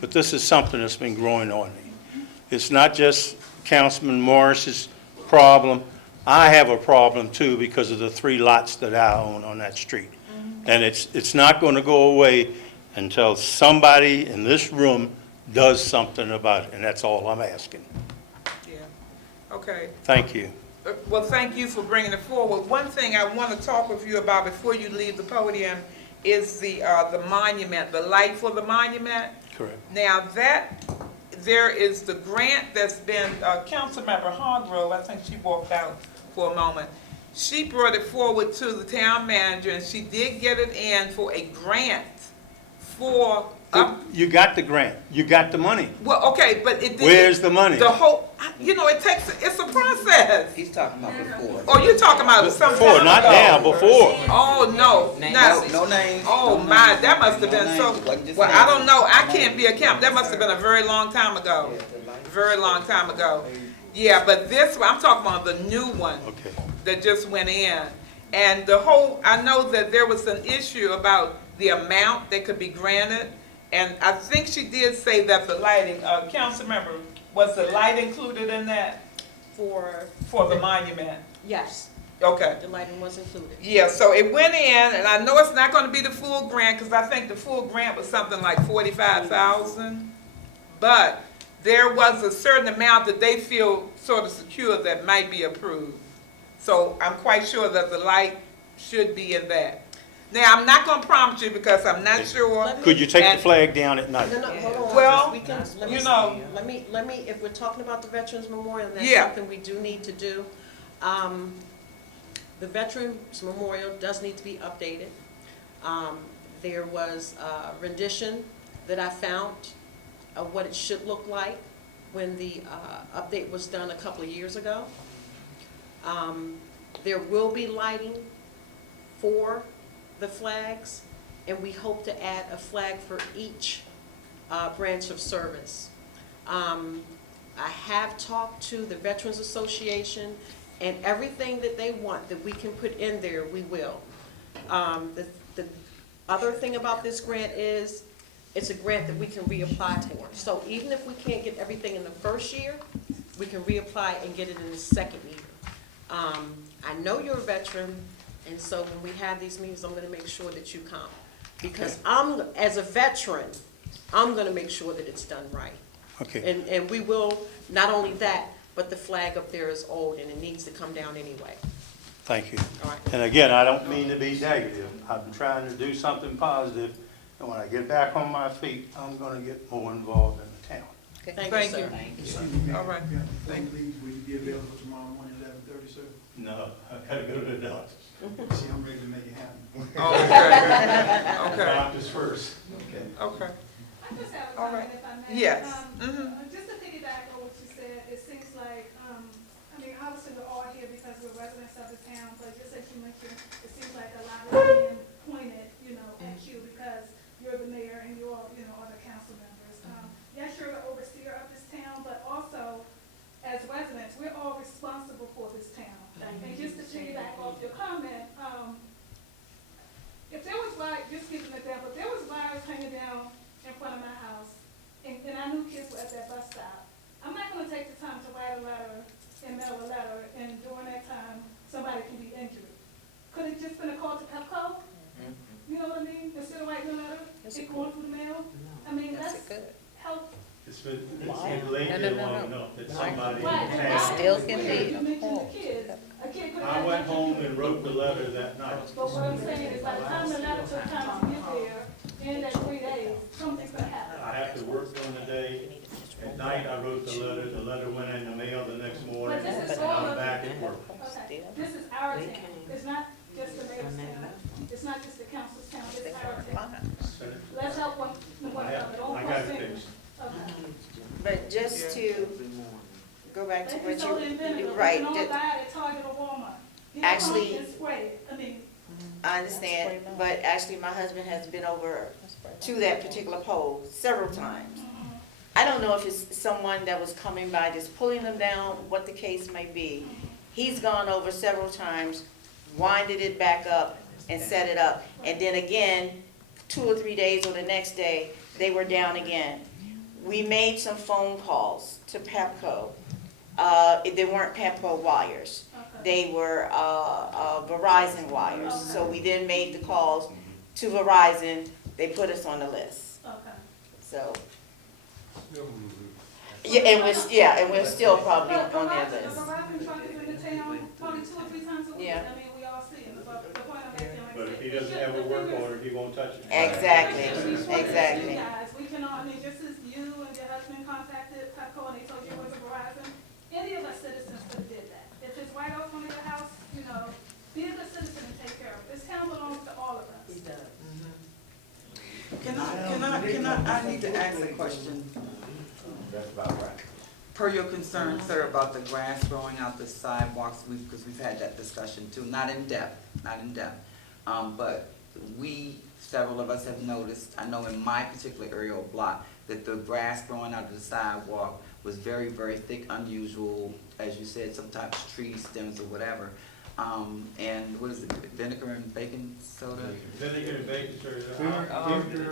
but this is something that's been growing on me. It's not just Councilman Morris's problem. I have a problem too because of the 3 lots that I own on that street. And it's not going to go away until somebody in this room does something about it, and that's all I'm asking. Yeah. Okay. Thank you. Well, thank you for bringing it forward. One thing I want to talk with you about before you leave the podium is the monument, the light for the monument. Correct. Now there is the grant that's been, Councilmember Hargrove, I think she walked out for a moment. She brought it forward to the town manager, and she did get it in for a grant for. You got the grant. You got the money. Well, okay, but it didn't. Where's the money? The whole, it's a process. He's talking about before. Oh, you're talking about some Before, time not ago. now, before. Oh, no. No names. Oh, my, that must have been so, well, I don't know, I can't be a count, that must have been a very long time ago. Very long time ago. Yeah, but this, I'm talking about the new one Okay. that just went in. And the whole, I know that there was an issue about the amount that could be granted. And I think she did say that the lighting, council member, was the light included in that For, for the monument? yes, Okay. the lighting was included. Yeah, so it went in, and I know it's not gonna be the full grant, because I think the full grant was something like 45,000. But there was a certain amount that they feel sort of secure that might be approved. So I'm quite sure that the light should be in that. Now, I'm not gonna promise you because I'm not sure. Could you take the And- flag down at night? No, hold on. Well, We can- let me- you know. Let me, if we're talking about the Veterans Memorial, that's Yeah. something we do need to do. The Veterans Memorial does need to be updated. There was a rendition that I found of what it should look like when the update was done a couple of years ago. There will be lighting for the flags, and we hope to add a flag for each branch of service. I have talked to the Veterans Association, and everything that they want that we can put in there, we will. The other thing about this grant is, it's a grant that we can reapply for. So even if we can't get everything in the first year, we can reapply and get it in the second year. I know you're a veteran, and so when we have these meetings, I'm gonna make sure that you come. Because as a veteran, I'm gonna make sure that it's done right. Okay. And we will, not only that, but the flag up there is old and it needs to come down anyway. Thank you. All right. And again, I don't mean to be negative. I've been trying to do something positive, and when I get back on my feet, I'm gonna get more involved in the town. Thank you, sir. Thank you. All right. Thank you. Will you be available tomorrow morning, 11:30, sir? No, I gotta go to the doctor. See, I'm ready to make it happen. Okay. Okay. Doctors first. Okay. Okay. I just have a All comment right. if I may. Yes. Just to piggyback on what you said, it seems like, I mean, obviously we're all here because we're residents of the town, but just as you mentioned, it seems like a lot is being pointed, at you because you're the mayor and you all, are the council members. Yes, you're the overseer of this town, but also as residents, we're all responsible for this town. And just to piggyback off your comment, if there was just give an example, if there was wires hanging down in front of my house, and I knew kids were at that bus stop, I'm not gonna take the time to write a letter and mail a letter, and during that time, somebody can be injured. Could it just been a call to Pepco? You know what I mean? Instead of writing a letter, it going through the mail? I mean, that's help. It's been late long enough that somebody Right, in and town. Still can be You a mentioned the call. kids. A kid could I have. went home and wrote the letter that night. But what I'm saying is, by the time the letter took time to get there, in that 3 days, something's gonna happen. I have to work during the day. At night, I wrote the letter went in the mail the next morning, But this is and all I'm of- back at work. Okay, this is our town. It's not just the mayor's town. It's not just the council's town, it's our town. Let's help one another. Don't I got it force fixed. Okay. But just to go back to Like what the soda and you, vinegar, you're we right. can all that- buy it at Target or Walmart. Get Actually- home and spray it. I mean, I understand, but actually my husband has been over to that particular pole several times. I don't know if it's someone that was coming by just pulling them down, what the case may be. He's gone over several times, winded it back up and set it up. And then again, 2 or 3 days or the next day, they were down again. We made some phone calls to Pepco. They weren't Pepco wires. They were Verizon wires. So we then made the calls to Verizon. They put us on the list. okay. So, and we're still probably But on their Verizon, list. the Verizon truck is in the town probably 2 or 3 times a week. Yeah. I mean, we all see it. But the point I'm making, like I But said, if he doesn't have a work order, he won't touch it. Exactly, We just wanted to exactly. you guys, we can all, I mean, just as you and your husband contacted Pepco and they told you it was a Verizon, any of us citizens could have did that. If it's right out front of your house, be a good citizen and take care of it. This town belongs to all of us. I need to ask a question. That's about right. Per your concern, sir, about the grass growing out the sidewalks, because we've had that discussion too, not in depth. But several of us have noticed, I know in my particular area or block, that the grass growing out of the sidewalk was very, very thick, unusual, as you said, sometimes tree stems or whatever. And what is it, vinegar and baking soda? Vinegar and baking soda.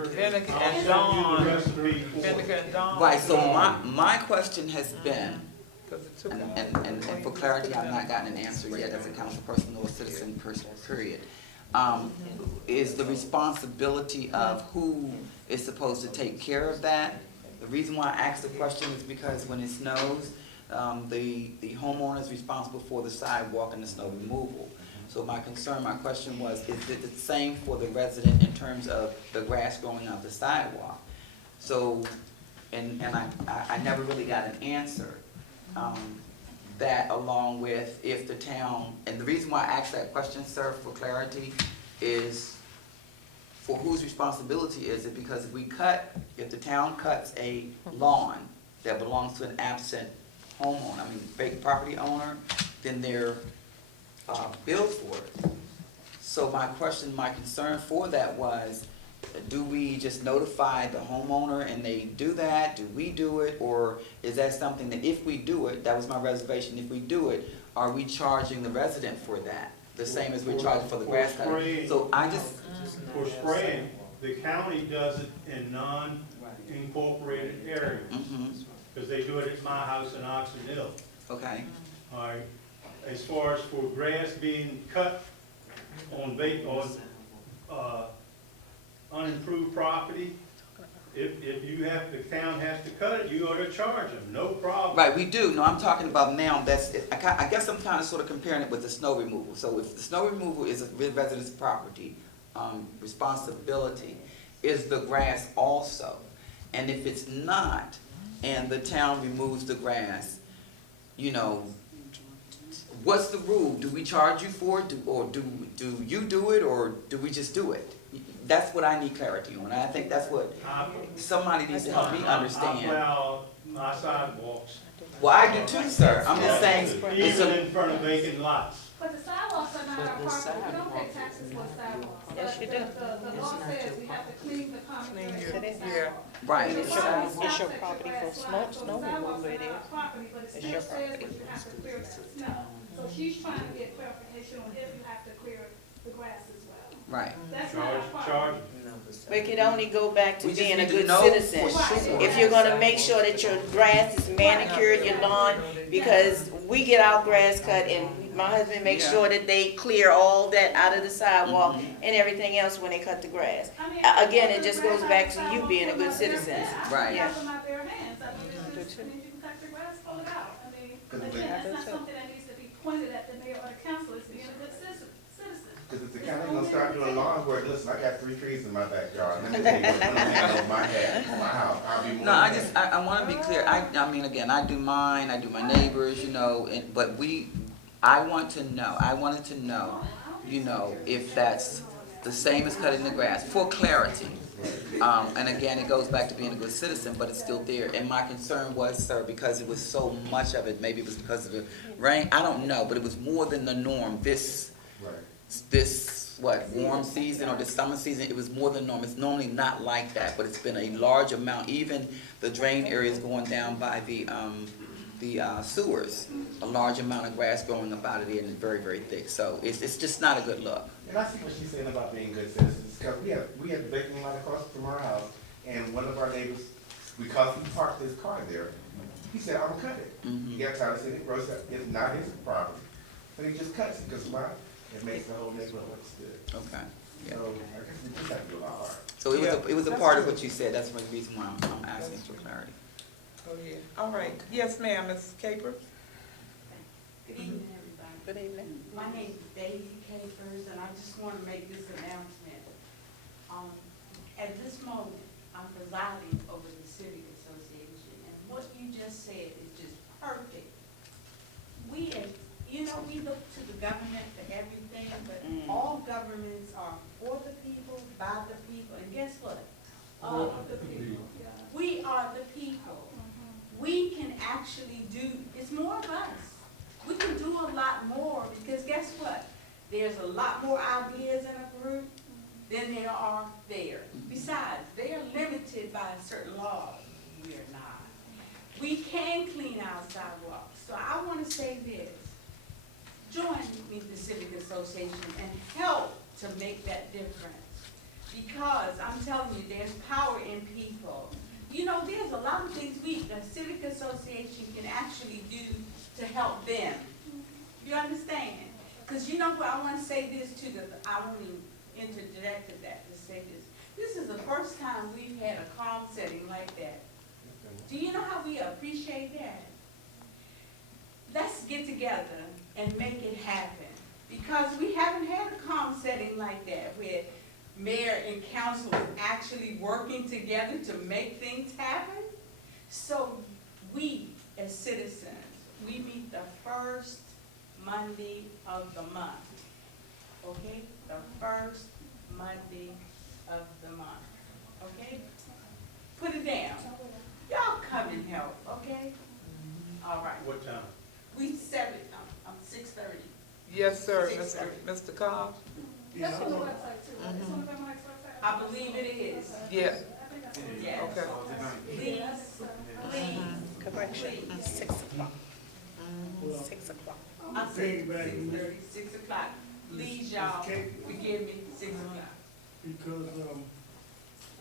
Vinegar I'll and send you Dawn. the recipe for it. Vinegar and Dawn. Right, so my question has been, 'Cause it took and for clarity, I've not gotten an answer yet as a council person or a citizen person, period. Is the responsibility of who is supposed to take care of that? The reason why I asked the question is because when it snows, the homeowner is responsible for the sidewalk and the snow removal. So my question was, is it the same for the resident in terms of the grass growing out the sidewalk? So, and I never really got an answer. That along with if the town, and the reason why I asked that question, sir, for clarity, is for whose responsibility is it? Because if the town cuts a lawn that belongs to an absent homeowner, property owner, then they're billed for it. So my question, my concern for that was, do we just notify the homeowner and they do that? Do we do it? Or is that something that if we do it, that was my reservation, if we do it, are we charging the resident for that? The same as we're charging for the grass cutting? spraying. So I just, For spraying, the county does it in non-incorporated areas, because they do it at my house in Oxon Hill. okay, All right, as far as for grass being cut on unimproved property, if you have, the town has to cut it, you ought to charge them, no problem. right, we do, no, I'm talking about now, I guess I'm kind of sort of comparing it with the snow removal. So if the snow removal is a resident's property, responsibility, is the grass also? And if it's not, and the town removes the grass, you know, what's the rule? Do we charge you for it, or do you do it, or do we just do it? That's what I need clarity on, and I think that's what somebody needs to help me I understand. plow my sidewalks, Well, I do too, sir, I'm just saying, it's even a, in front of vacant lots. But the sidewalks are not our property, we don't pay taxes for sidewalks. Yes, you do. The law says we have to clean the common areas of the Yeah. sidewalk. right, The It's sidewalks your have to property grass for line, snow so the sidewalks removal, are it not our is. property, but it It's still your says property. that you have to clear that snow. So she's trying to get clarification on if you have to clear the grass as well. right. That's not our Charge, property. We could only go back to We just being a need to good know citizen. for sure. If you're gonna make sure that your grass is manicured, your lawn, because we get our grass cut and my husband makes Yeah. sure that they clear all that out of the sidewalk and everything else when they cut the grass. I mean, Again, it I just cut the goes back grass to out you sidewalks being a with good my bare citizen. hands. I Right. cut it out with my bare hands. I mean, it's just, I mean, you can cut your grass, pull it out. I mean, again, that's not something that needs to be pointed at the mayor or the council as being a good citizen. Cause if the county gonna start doing lawn work, listen, I got 3 trees in my backyard, let me tell you, what's gonna hang over my head, my house, I'll be more. No, I than just, happy. I wanna be clear, I mean, again, I do mine, I do my neighbors, you know, but I wanted to know, you know, if that's the same as cutting the grass, for clarity. And again, it goes back to being a good citizen, but it's still there. And my concern was, sir, because it was so much of it, maybe it was because of the rain, I don't know, but it was more than the norm. This warm season or this summer season, it was more than normal. It's normally not like that, but it's been a large amount. Even the drain areas going down by the sewers, a large amount of grass growing up out of there and very, very thick. So it's just not a good look. And I see what she's saying about being good citizens, cause we have the vacant lot across from our house, and one of our neighbors, because he parked his car there, he said, I'm gonna cut it. He got tired of saying it, Rose said, it's not his property, but he just cuts it, cause why? It makes the whole neighborhood look good. Okay. Yeah. So I guess we just have to do a lot harder. So it was a part of what you said. That's one reason why I'm asking for clarity. Oh, yeah. All right. Yes, ma'am, Mrs. Capers? Good evening, everybody. Good evening. My name is Daisy Capers, and I just want to make this announcement. At this moment, I'm presiding over the Civic Association, and what you just said is just perfect. We look to the government for everything, but all governments are for the people, by the people, and guess what? The people. We are the people. We can actually do, it's more of us. We can do a lot more because guess what? There's a lot more ideas in a group than there are there. Besides, they are limited by certain laws. We are not. We can clean our sidewalks. So I want to say this. Join me, the Civic Association, and help to make that difference. Because I'm telling you, there's power in people. You know, there's a lot of things the Civic Association can actually do to help them. You understand? Because you know what, I want to say this too, I only interjected that to say this. This is the first time we've had a calm setting like that. Do you know how we appreciate that? Let's get together and make it happen. Because we haven't had a calm setting like that where mayor and council are actually working together to make things happen. So we, as citizens, we meet the first Monday of the month. Okay? The first Monday of the month. Okay? Put it down. Y'all come and help, okay? All right. What time? We 6:30. Yes, sir, Mr. Cobb. That's on the website too, right? It's on the Fairmount Heights website? I believe it is. Yeah, I think that's. Yes. okay. Please, Correction, 6 o'clock. Well, 6 o'clock. I said Piggyback. 6:30, 6 o'clock. Please, y'all, forgive me, 6 o'clock. because,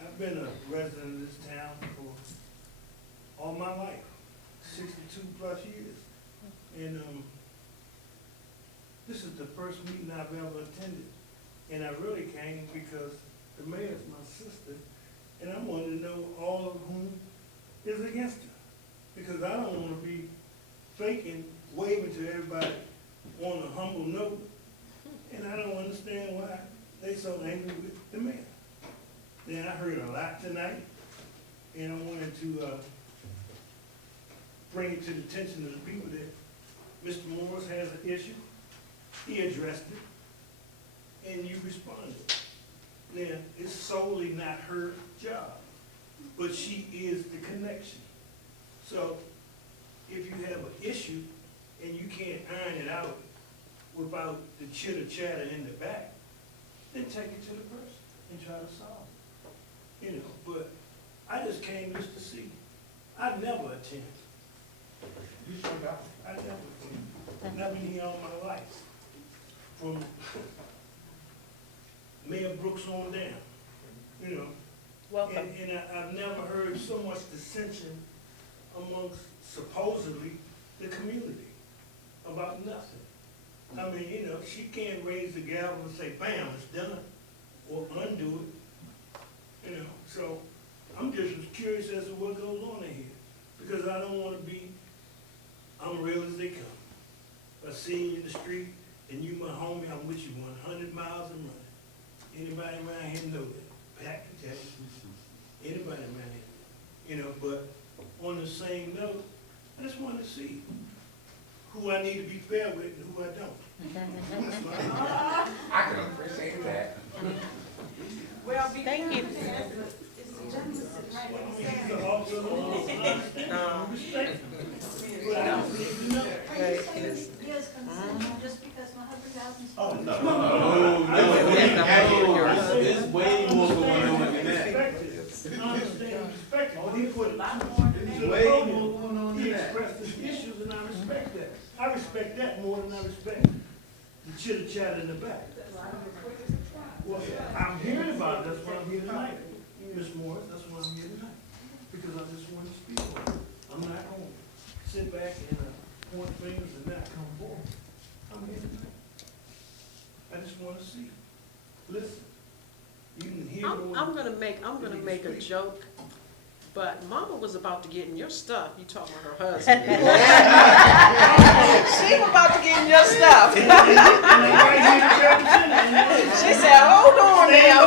I've been a resident of this town for all my life, 62 plus years. And, this is the first meeting I've ever attended. And I really came because the mayor's my sister, and I wanted to know all of whom is against her. Because I don't wanna be faking, waving to everybody on a humble note, and I don't understand why they so angry with the mayor. Then I heard a lot tonight, and I wanted to, bring it to the attention of the people that Mr. Morris has an issue. He addressed it, and you responded. Now, it's solely not her job, but she is the connection. So, if you have an issue and you can't iron it out without the chitter chatter in the back, then take it to the person and try to solve it. You know, but I just came just to see. I never attend. You showed up. I never attend. Never here all my life. From Mayor Brooks on down, you know. Welcome. And I've never heard so much dissension amongst supposedly the community about nothing. I mean, you know, she can't raise the gavel and say, bam, it's done, or undo it, you know. So I'm just as curious as to what goes on in here, because I don't want to be, I'm real as they come. If I see you in the street and you my homie, I'm with you 100 miles and running. Anybody around here know that? Pack the jacket. Anybody around here, you know, but on the same note, I just want to see who I need to be fair with and who I don't. I can appreciate that. Well, Thank you. It's the gentleman sitting right Well, I mean, there. he's an officer of the law, and I understand, I respect him. But I just need to know. Years consent, just because my husband doesn't. Oh, no. There's way more going on than that. I understand and respect it, but he put it, Way more going on he than that. expressed his issues, and I respect that. I respect that more than I respect the chitter chatter in the back. Well, I'm hearing about it, that's why I'm here tonight, Ms. Morris, that's why I'm here tonight, because I just want to speak on it. I'm not going to sit back and point fingers and not come forward. I'm here tonight. I just want to see, listen, you can hear. I'm gonna make a joke, but Mama was about to get in your stuff. You talking about her husband. She was about to get in your stuff. She said, hold on now.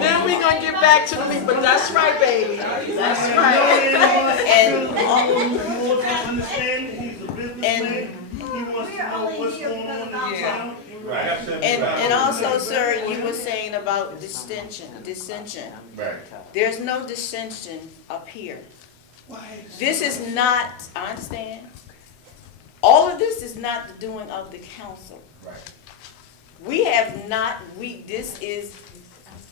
Then we gonna get back to the meat, but that's right, baby. That's right. Understand, he's a businessman, he wants to know what's going on in town. And also, sir, you were saying about dissension. Right. There's no dissension up here. Why? This is not, I understand, all of this is not the doing of the council. Right. We have not, this is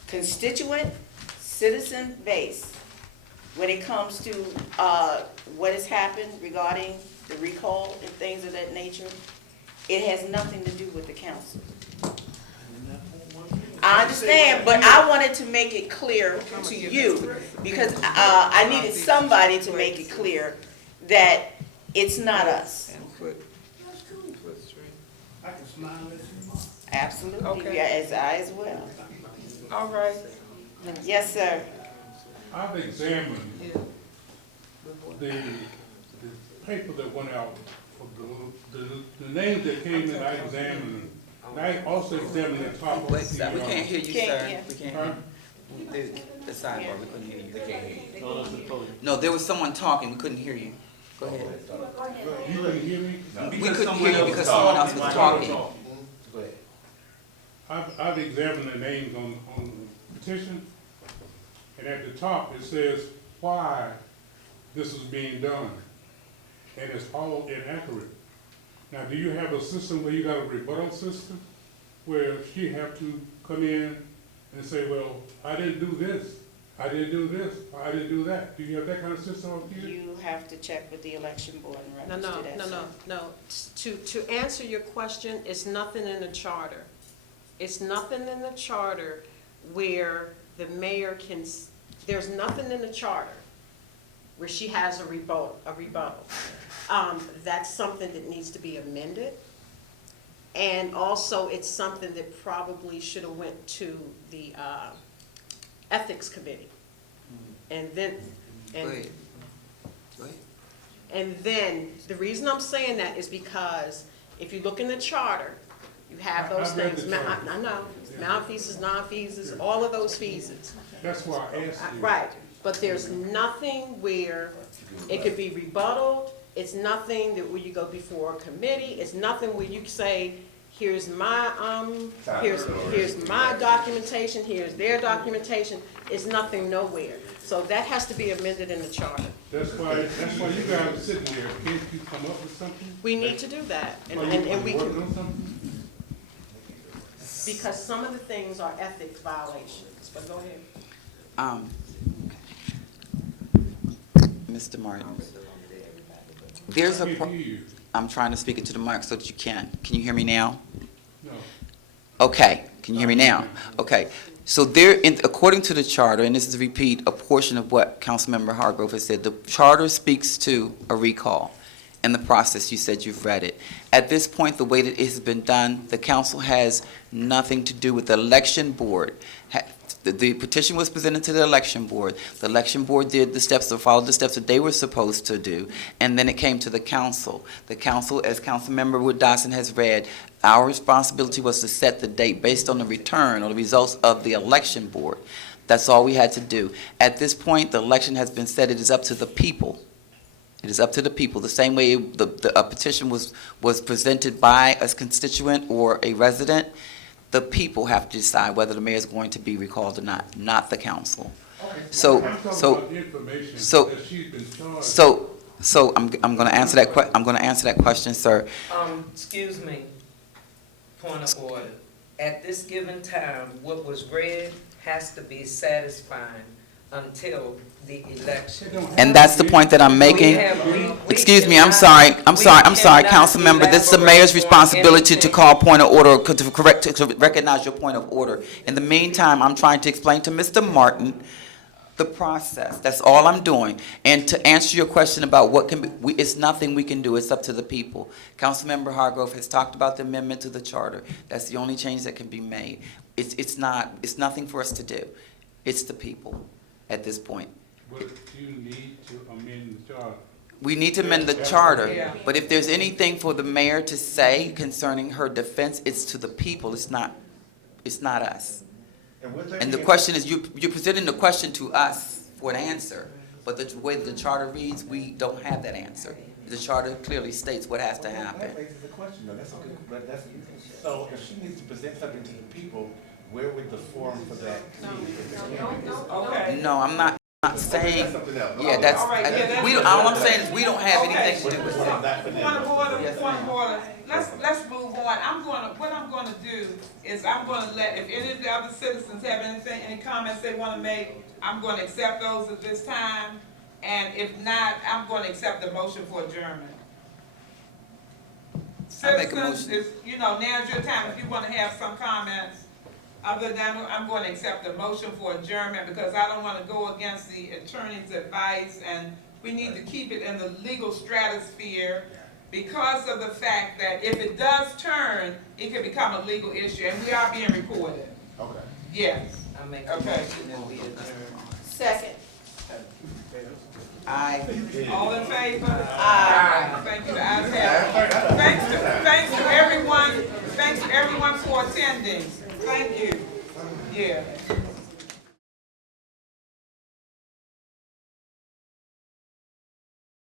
constituent, citizen base when it comes to what has happened regarding the recall and things of that nature. It has nothing to do with the council. I understand, but I wanted to make it clear to you, because I needed somebody to make it clear that it's not us. And Foot Street. I can smile at you. Absolutely, Okay. yeah, as I as well. All right. Yes, sir. I've examined the paper that went out, for the names that came in, I examined. And I also examined the top Wait, of sir, we can't hear you, Can't sir. hear. We can't Huh? hear you. The sidebar, we couldn't hear you. No, there was someone talking, we couldn't hear you. Go ahead. You couldn't hear me? We couldn't hear you because someone else was talking. Go ahead. I've examined the names on the petition, and at the top it says why this is being done, and it's all inaccurate. Now, do you have a system where you got a rebuttal system? Where she have to come in and say, well, I didn't do this, I didn't do this, or I didn't do that? Do you have that kind of system up here? You have to check with the election board in No, reference to no, that. no, no, no. To answer your question, it's nothing in the charter. It's nothing in the charter where the mayor can, there's nothing in the charter where she has a rebuttal. That's something that needs to be amended. And also, it's something that probably should have went to the Ethics Committee. And then, Go ahead. Go ahead. and then, the reason I'm saying that is because if you look in the charter, you have those I've read things. the charter. I know, malfeasance, non-feasance, all of those feases. That's why I asked you. Right, but there's nothing where it could be rebutted. It's nothing that where you go before a committee. It's nothing where you say, here's my, here's my documentation, here's their documentation. It's nothing nowhere. So that has to be amended in the charter. That's why you guys are sitting there. Can't you come up with something? We need to do that, and Are you we working can, on something? because some of the things are ethics violations, but go ahead. Mr. Martin, there's a, I can't hear you. I'm trying to speak into the mic so that you can. Can you hear me now? No. Okay, can you hear me now? Okay, so according to the charter, and this is a repeat, a portion of what Councilmember Hargrove has said, the charter speaks to a recall. And the process, you said you've read it. At this point, the way that it has been done, the council has nothing to do with the election board. The petition was presented to the election board. The election board did the steps, or followed the steps that they were supposed to do, and then it came to the council. The council, as Councilmember Wood Dawson has read, our responsibility was to set the date based on the return or the results of the election board. That's all we had to do. At this point, the election has been set. It is up to the people. It is up to the people. The same way a petition was presented by a constituent or a resident, the people have to decide whether the mayor is going to be recalled or not the council. Okay. So, I'm talking so, about the information so, that she's been charged. so I'm going to answer that I'm going to answer that question, sir. Excuse me, point of order. At this given time, what was read has to be satisfying until the election. And that's the point that I'm making. Excuse me, I'm sorry, council member, this is the mayor's responsibility to call point of order, to recognize your point of order. In the meantime, I'm trying to explain to Mr. Martin the process. That's all I'm doing. And to answer your question about what can be, it's nothing we can do. It's up to the people. Councilmember Hargrove has talked about the amendment to the charter. That's the only change that can be made. It's nothing for us to do. It's the people at this point. But you need to amend the charter. We need to amend the charter, but if there's anything for the mayor to say concerning her defense, it's to the people, it's not us. And the question is, you're presenting the question to us for an answer, but the way that the charter reads, we don't have that answer. The charter clearly states what has to happen. That raises a question, though. That's a good, but that's, so if she needs to present something to the people, where would the forum for that be? Okay. No, I'm not saying, That's something else. yeah, that's, All right, yeah, that's- we don't, all I'm saying is we don't have Okay. anything to do with that. Point of order, let's move on. What I'm gonna do is I'm gonna let, if any of the other citizens have anything, any comments they wanna make, I'm gonna accept those at this time. And if not, I'm gonna accept the motion for adjournment. I make a Citizens, motion. now's your time if you wanna have some comments. Other than that, I'm going to accept the motion for adjournment because I don't want to go against the attorney's advice, and we need to keep it in the legal stratosphere because of the fact that if it does turn, it could become a legal issue, and we are being recorded. Okay. Yes. I make a motion that we adjourn. Second. Aye. All in favor? Aye. Thank you. The ayes have it. Thanks to everyone. Thanks to everyone for attending. Thank you. Yeah.